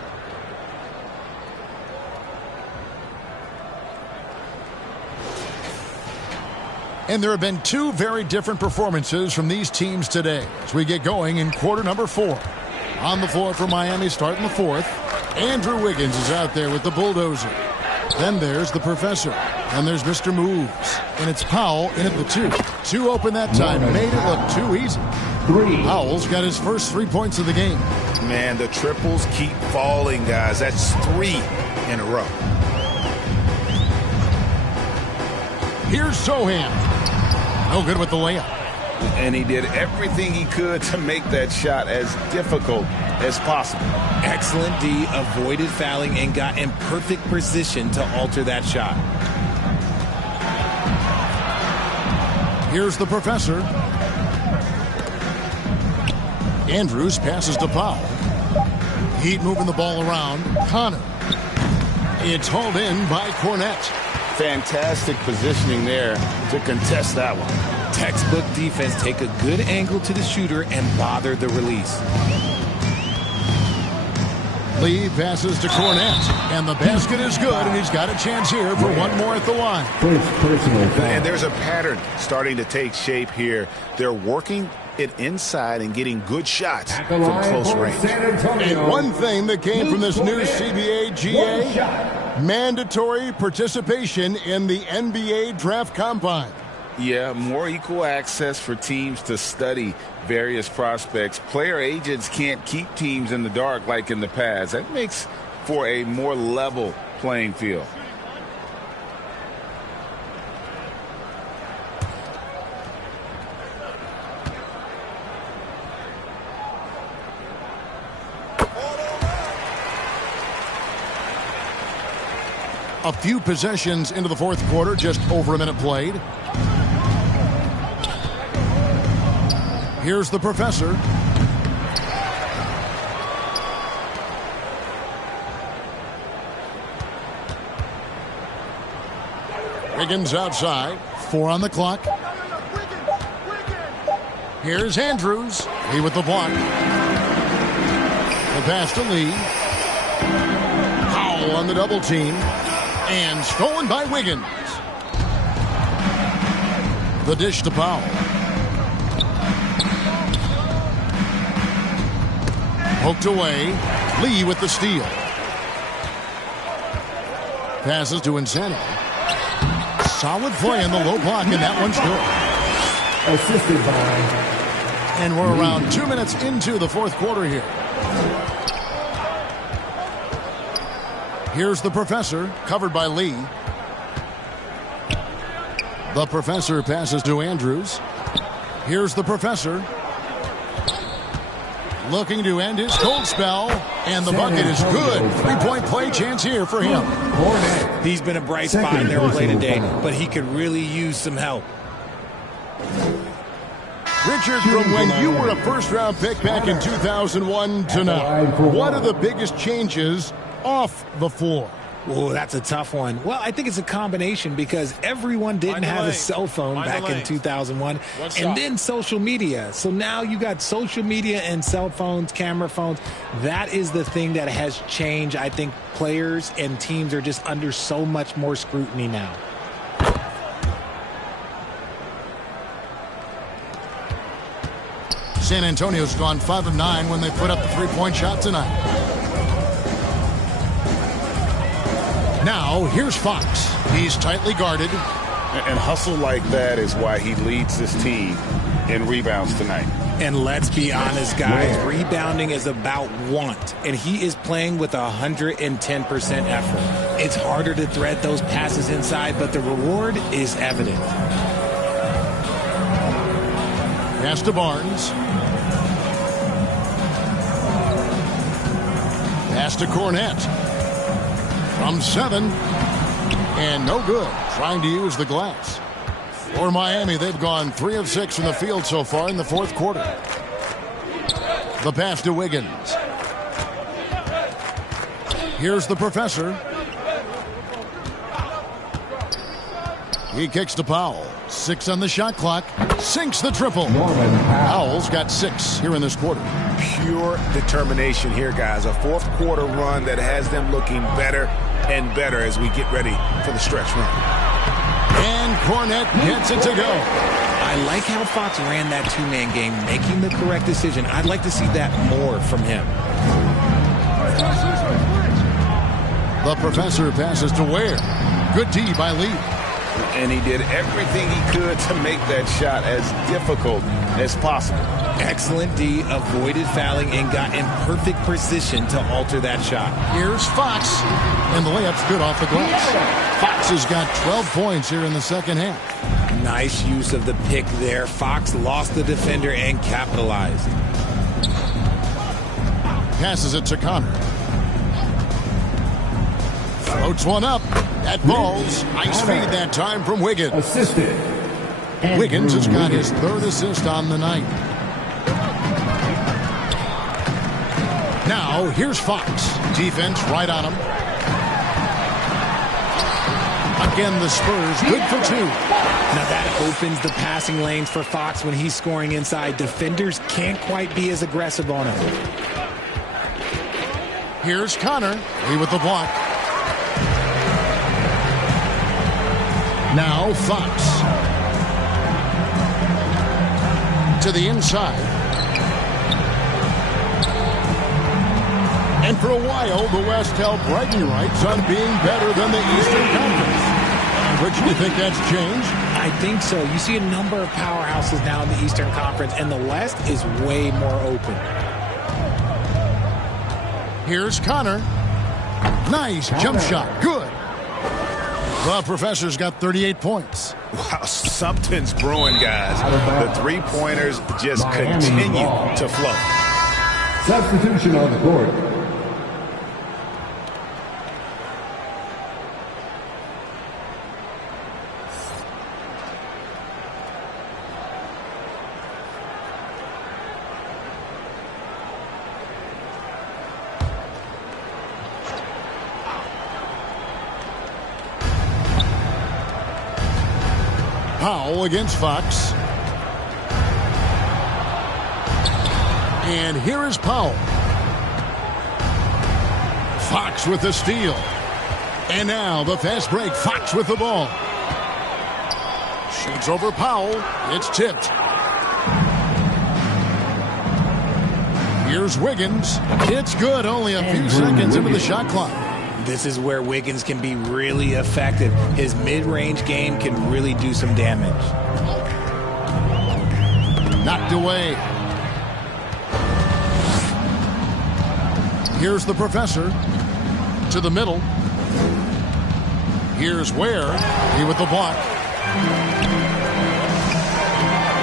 And there have been 2 very different performances from these teams today as we get going in quarter number 4. On the floor for Miami starting the 4th, Andrew Wiggins is out there with the bulldozer. Then there's the professor. And there's Mr. Moves. And it's Powell in at the 2. 2 open that time. Made it look too easy. 3. Powell's got his first 3 points of the game. man. The triples keep falling, guys. That's 3 in a row. Here's Sohan. No good with the layup. And he did everything he could to make that shot as difficult as possible. Excellent D, avoided fouling, and got in perfect position to alter that shot. Here's the professor. Andrews passes to Powell. Heat moving the ball around. Connor. It's hauled in by Cornett. Fantastic positioning there to contest that one. Textbook defense. Take a good angle to the shooter and bother the release. Lee passes to Cornett, and the basket is good, and he's got a chance here for one more at the line. And there's a pattern starting to take shape here. They're working it inside and getting good shots from close range. And one thing that came from this new CBA GA, mandatory participation in the NBA Draft Combine. Yeah, more equal access for teams to study various prospects. Player agents can't keep teams in the dark like in the past. That makes for a more level playing field. A few possessions into the fourth quarter, just over a minute played. Here's the professor. Wiggins outside. 4 on the clock. Here's Andrews. Lee with the block. The pass to Lee. Powell on the double team. And stolen by Wiggins. The dish to Powell. Poked away. Lee with the steal. Passes to Insano. Solid play in the low block, and that one's good. Assisted by. And we're around 2 minutes into the fourth quarter here. Here's the professor, covered by Lee. The professor passes to Andrews. Here's the professor. Looking to end his cold spell, and the bucket is good. 3-point play chance here for him. He's been a bright spot in their play today, but he could really use some help. Richard, from when you were a first-round pick back in 2001 to now, what are the biggest changes off the floor? Oh, that's a tough one. Well, I think it's a combination because everyone didn't have a cell phone back in 2001. And then social media. So now you got social media and cell phones, camera phones. That is the thing that has changed. I think players and teams are just under so much more scrutiny now. San Antonio's gone 5 of 9 when they put up the three-point shot tonight. Now, here's Fox. He's tightly guarded. And hustle like that is why he leads this team in rebounds tonight. And let's be honest, guys, rebounding is about want. And he is playing with 110% effort. It's harder to thread those passes inside, but the reward is evident. Pass to Barnes. Pass to Cornett. From 7, and no good. Trying to use the glass. For Miami, they've gone 3 of 6 from the field so far in the fourth quarter. The pass to Wiggins. Here's the professor. He kicks to Powell. 6 on the shot clock. Sinks the triple. Powell's got 6 here in this quarter. Pure determination here, guys. A fourth quarter run that has them looking better and better as we get ready for the stretch run. And Cornett gets it to go. I like how Fox ran that two-man game, making the correct decision. I'd like to see that more from him. The professor passes to Ware. Good D by Lee. And he did everything he could to make that shot as difficult as possible. Excellent D, avoided fouling and got in perfect position to alter that shot. Here's Fox, and the layup's good off the glass. Fox has got 12 points here in the second half. Nice use of the pick there. Fox lost the defender and capitalized. Passes it to Connor. Floats one up. That falls. Nice feed that time from Wiggins. Assisted. Wiggins has got his third assist on the night. Now, here's Fox. Defense right on him. Again, the Spurs good for two. Now that opens the passing lanes for Fox when he's scoring inside. Defenders can't quite be as aggressive on him. Here's Connor. Lee with the block. Now Fox. To the inside. And for a while, the West held bragging rights on being better than the Eastern Conference. Which do you think that's changed? I think so. You see a number of powerhouses now in the Eastern Conference, and the West is way more open. Here's Connor. Nice jump shot. Good. The Professor's got 38 points. Wow, something's brewing, guys. The three-pointers just continue to flow. Substitution on the court. Powell against Fox. And here is Powell. Fox with the steal. And now the fast break. Fox with the ball. Shoots over Powell. It's tipped. Here's Wiggins. It's good. Only a few seconds into the shot clock. This is where Wiggins can be really effective. His mid-range game can really do some damage. Knocked away. Here's the Professor. To the middle. Here's Ware. He with the block.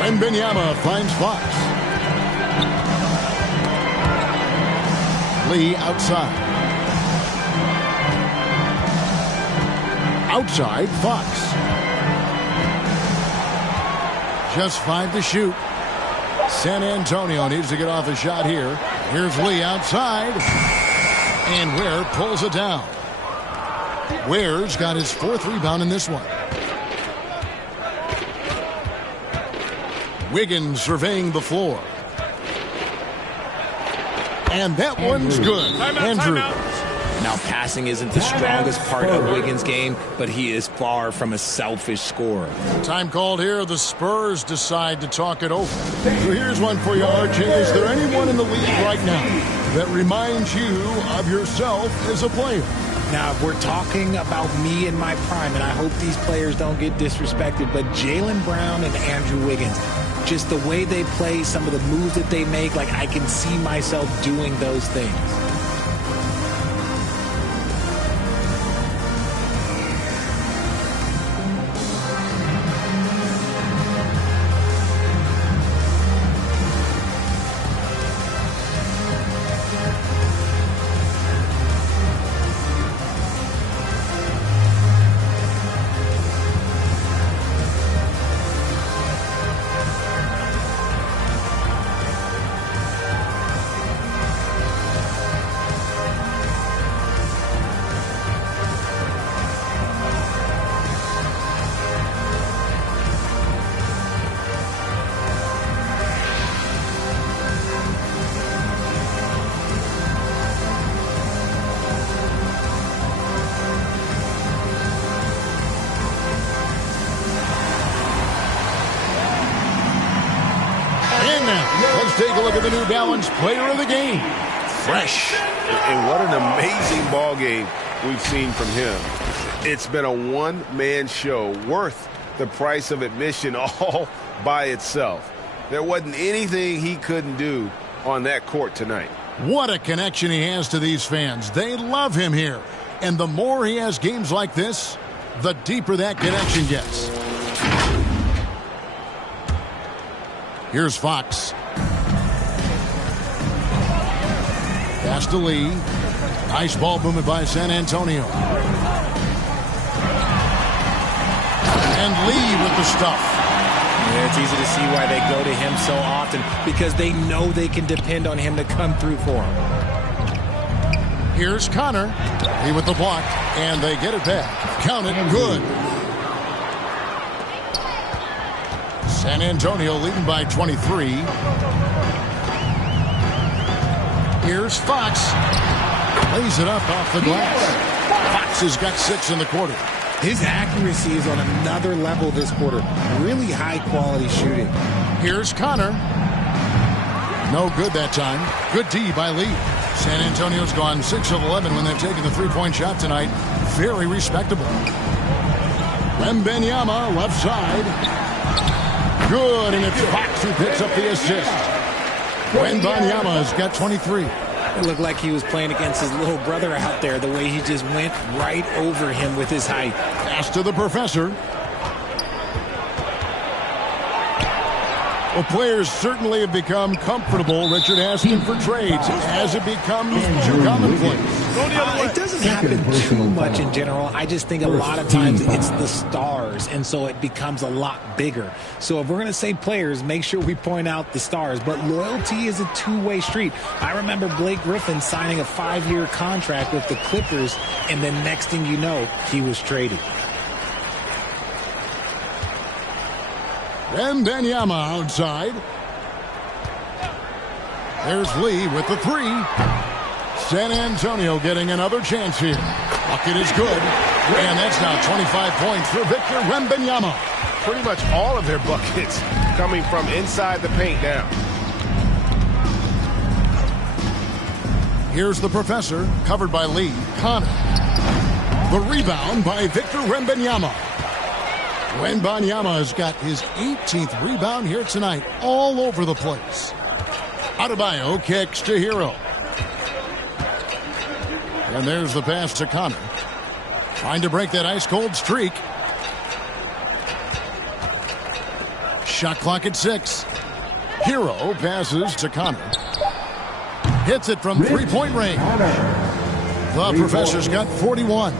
Wembanyama finds Fox. Lee outside. Outside, Fox. Just 5 to shoot. San Antonio needs to get off a shot here. Here's Lee outside. And Ware pulls it down. Ware's got his 4th rebound in this one. Wiggins surveying the floor. And that one's good. Andrew. Now, passing isn't the strongest part of Wiggins' game, but he is far from a selfish scorer. Time called here. The Spurs decide to talk it over. So here's one for you, RJ. Is there anyone in the league right now that reminds you of yourself as a player? Now, if we're talking about me in my prime, and I hope these players don't get disrespected, but Jaylen Brown and Andrew Wiggins, just the way they play, some of the moves that they make, like I can see myself doing those things. Let's take a look at the New Balance Player of the Game. Fresh. And what an amazing ball game we've seen from him. It's been a one-man show worth the price of admission all by itself. There wasn't anything he couldn't do on that court tonight. What a connection he has to these fans. They love him here. And the more he has games like this, the deeper that connection gets. Here's Fox. Pass to Lee. Nice ball movement by San Antonio. And Lee with the stuff. Yeah, it's easy to see why they go to him so often, because they know they can depend on him to come through for them. Here's Connor. Lee with the block, and they get it back. Count it, good. San Antonio leading by 23. Here's Fox. Lays it up off the glass. Fox has got 6 in the quarter. His accuracy is on another level this quarter. Really high-quality shooting. Here's Connor. No good that time. Good D by Lee. San Antonio's gone 6 of 11 when they've taken the three-point shot tonight. Very respectable. Wembanyama, left side. Good, and it's Fox who picks up the assist. Wembanyama has got 23. It looked like he was playing against his little brother out there, the way he just went right over him with his height. Pass to the professor. Well, players certainly have become comfortable, Richard, asking for trades as it becomes too commonplace. It doesn't happen too much in general. I just think a lot of times it's the stars, and so it becomes a lot bigger. So if we're going to say players, make sure we point out the stars. But loyalty is a two-way street. I remember Blake Griffin signing a 5-year contract with the Clippers, and then next thing you know, he was traded. Wembanyama outside. There's Lee with the 3. San Antonio getting another chance here. Bucket is good. And that's now 25 points for Victor Wembanyama. Pretty much all of their buckets coming from inside the paint now. Here's the professor, covered by Lee. Connor. The rebound by Victor Wembanyama. Wembanyama has got his 18th rebound here tonight, all over the place. Adebayo kicks to Hero. And there's the pass to Connor. Trying to break that ice-cold streak. Shot clock at 6. Hero passes to Connor. Hits it from three-point range. The professor's got 41.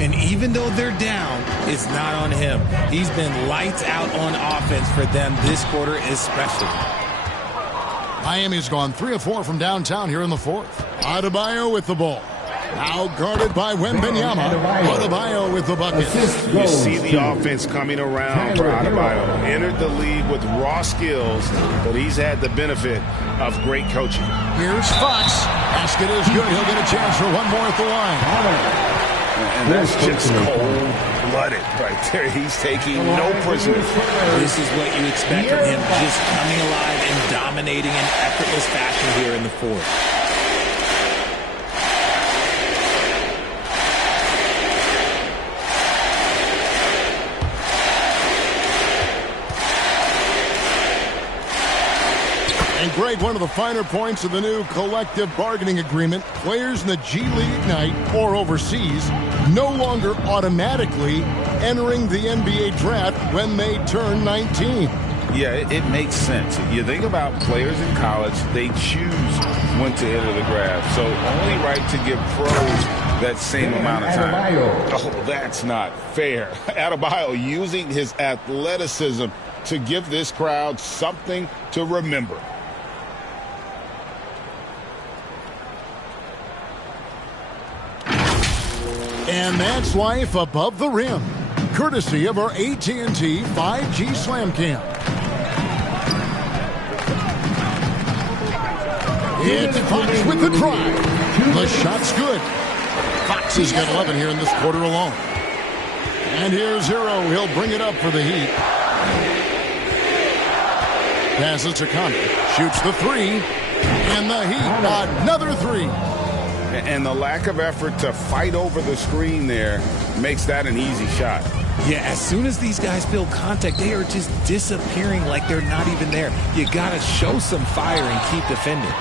And even though they're down, it's not on him. He's been lights out on offense for them this quarter especially. Miami's gone 3 of 4 from downtown here in the 4th. Adebayo with the ball. Now guarded by Wembanyama. Adebayo with the bucket. You see the offense coming around for Adebayo. Entered the league with raw skills, but he's had the benefit of great coaching. Here's Fox. Basket is good. He'll get a chance for one more at the line. And that's just cold-blooded right there. He's taking no prisoners. This is what you expect from him, just coming alive and dominating in effortless fashion here in the 4th. And Greg, one of the finer points of the new collective bargaining agreement, players in the G League Ignite or overseas no longer automatically entering the NBA draft when they turn 19. Yeah, it makes sense. You think about players in college, they choose when to enter the draft. So only right to give pros that same amount of time. Oh, that's not fair. Adebayo using his athleticism to give this crowd something to remember. And that's life above the rim, courtesy of our AT&T 5G Slam Cam. It's Fox with the drive. The shot's good. Fox has got 11 here in this quarter alone. And here's Hero. He'll bring it up for the Heat. Passes to Connor. Shoots the 3. And the Heat, another 3. And the lack of effort to fight over the screen there makes that an easy shot. Yeah, as soon as these guys feel contact, they are just disappearing like they're not even there. You got to show some fire and keep defending.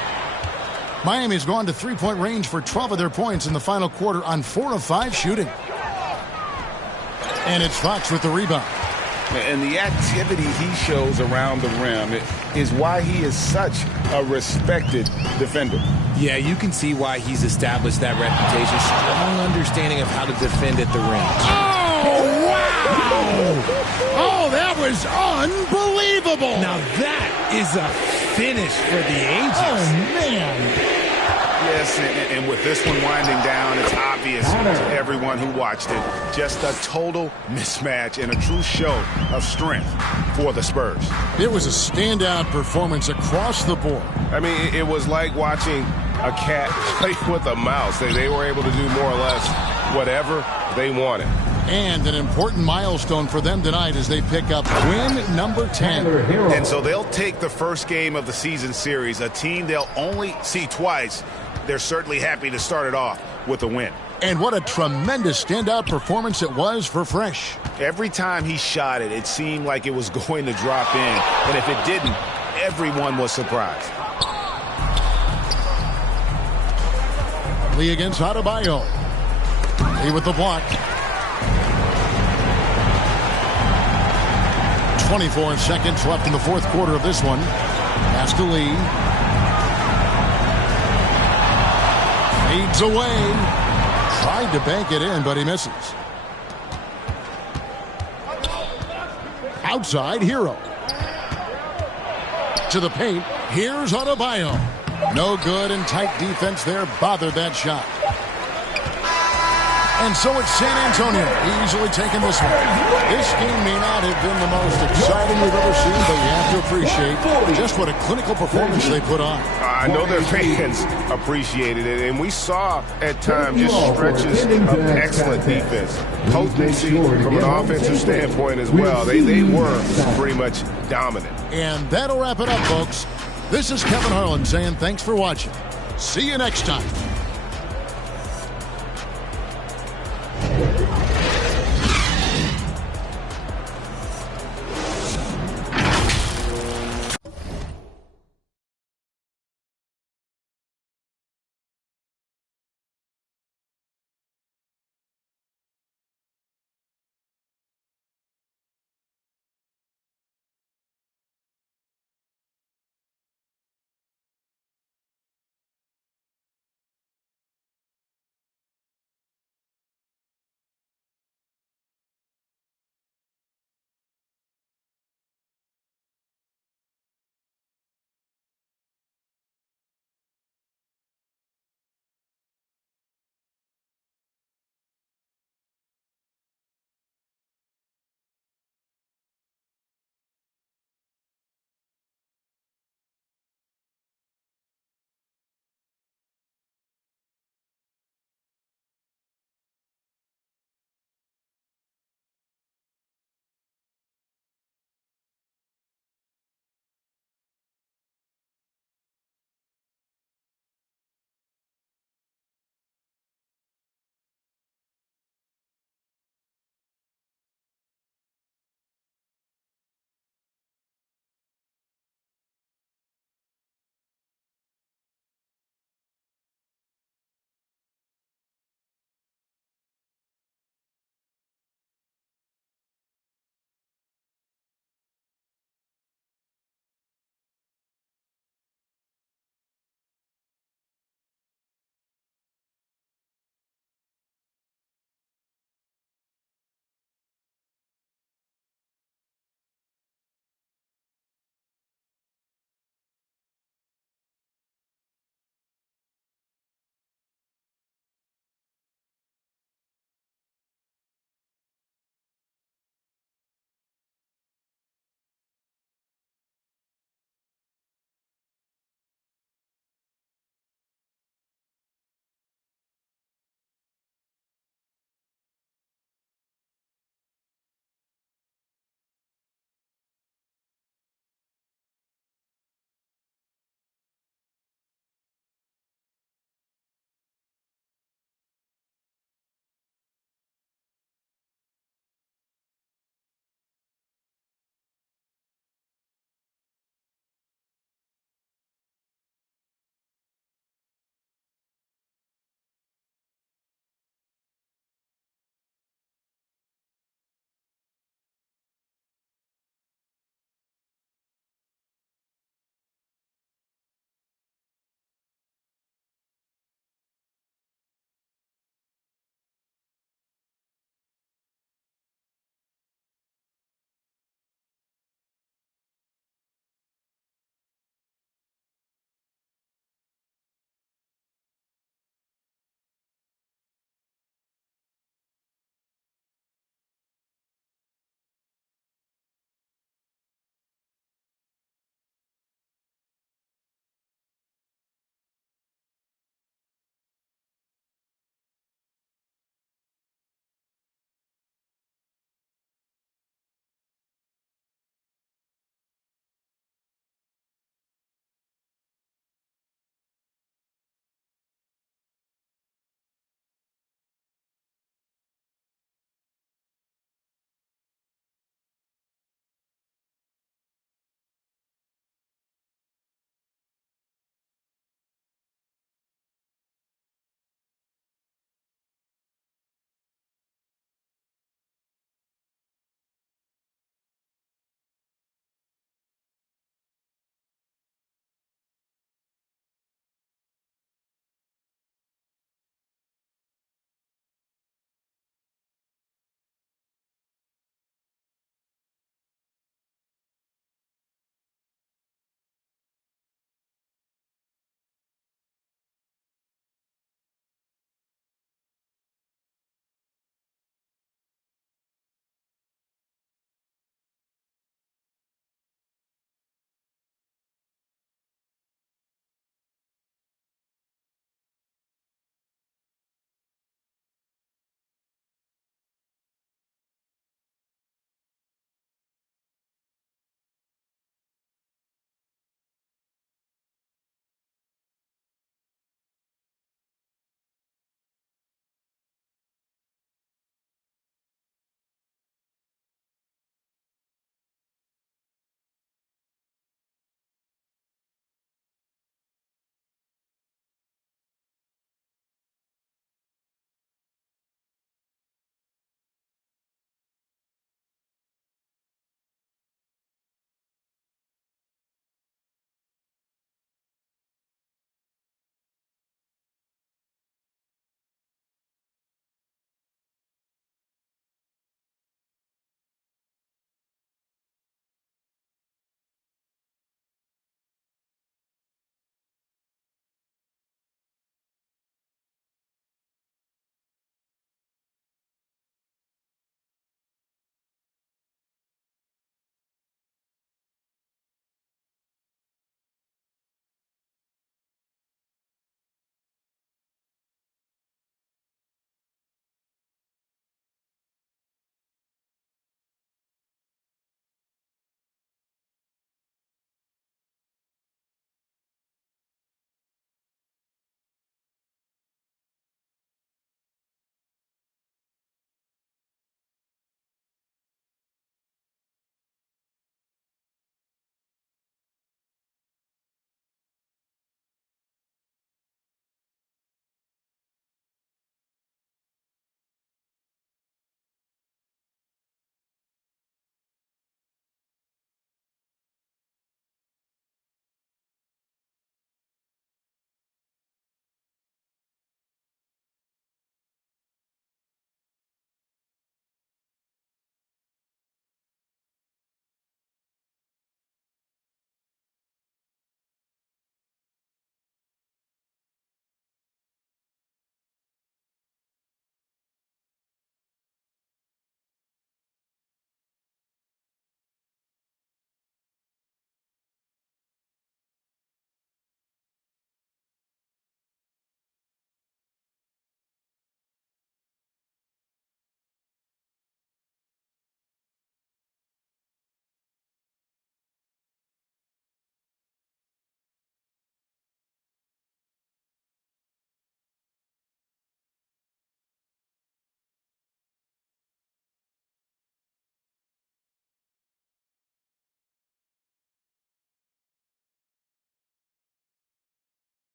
Miami's gone to three-point range for 12 of their points in the final quarter on 4 of 5 shooting. And it's Fox with the rebound. And the activity he shows around the rim is why he is such a respected defender. Yeah, you can see why he's established that reputation. Strong understanding of how to defend at the rim. Oh, wow! Oh, that was unbelievable! Now that is a finish for the ages. Oh, man! Yes, and with this one winding down, it's obvious to everyone who watched it. Just a total mismatch and a true show of strength for the Spurs. It was a standout performance across the board. I mean, it was like watching a cat play with a mouse. They were able to do more or less whatever they wanted. And an important milestone for them tonight as they pick up win number 10. And so they'll take the first game of the season series, a team they'll only see twice. They're certainly happy to start it off with a win. And what a tremendous standout performance it was for Fresh. Every time he shot it, it seemed like it was going to drop in. And if it didn't, everyone was surprised. Lee against Adebayo. Lee with the block. 24 seconds left in the fourth quarter of this one. Pass to Lee. Fades away. Tried to bank it in, but he misses. Outside, Hero. To the paint. Here's Adebayo. No good, and tight defense there bothered that shot. And so it's San Antonio easily taking this one. This game may not have been the most exciting we've ever seen, but you have to appreciate just what a clinical performance they put on. I know their fans appreciated it, and we saw at times just stretches of excellent defense. Potency from an offensive standpoint as well. They were pretty much dominant. And that'll wrap it up, folks. This is Kevin Harlan saying thanks for watching. See you next time.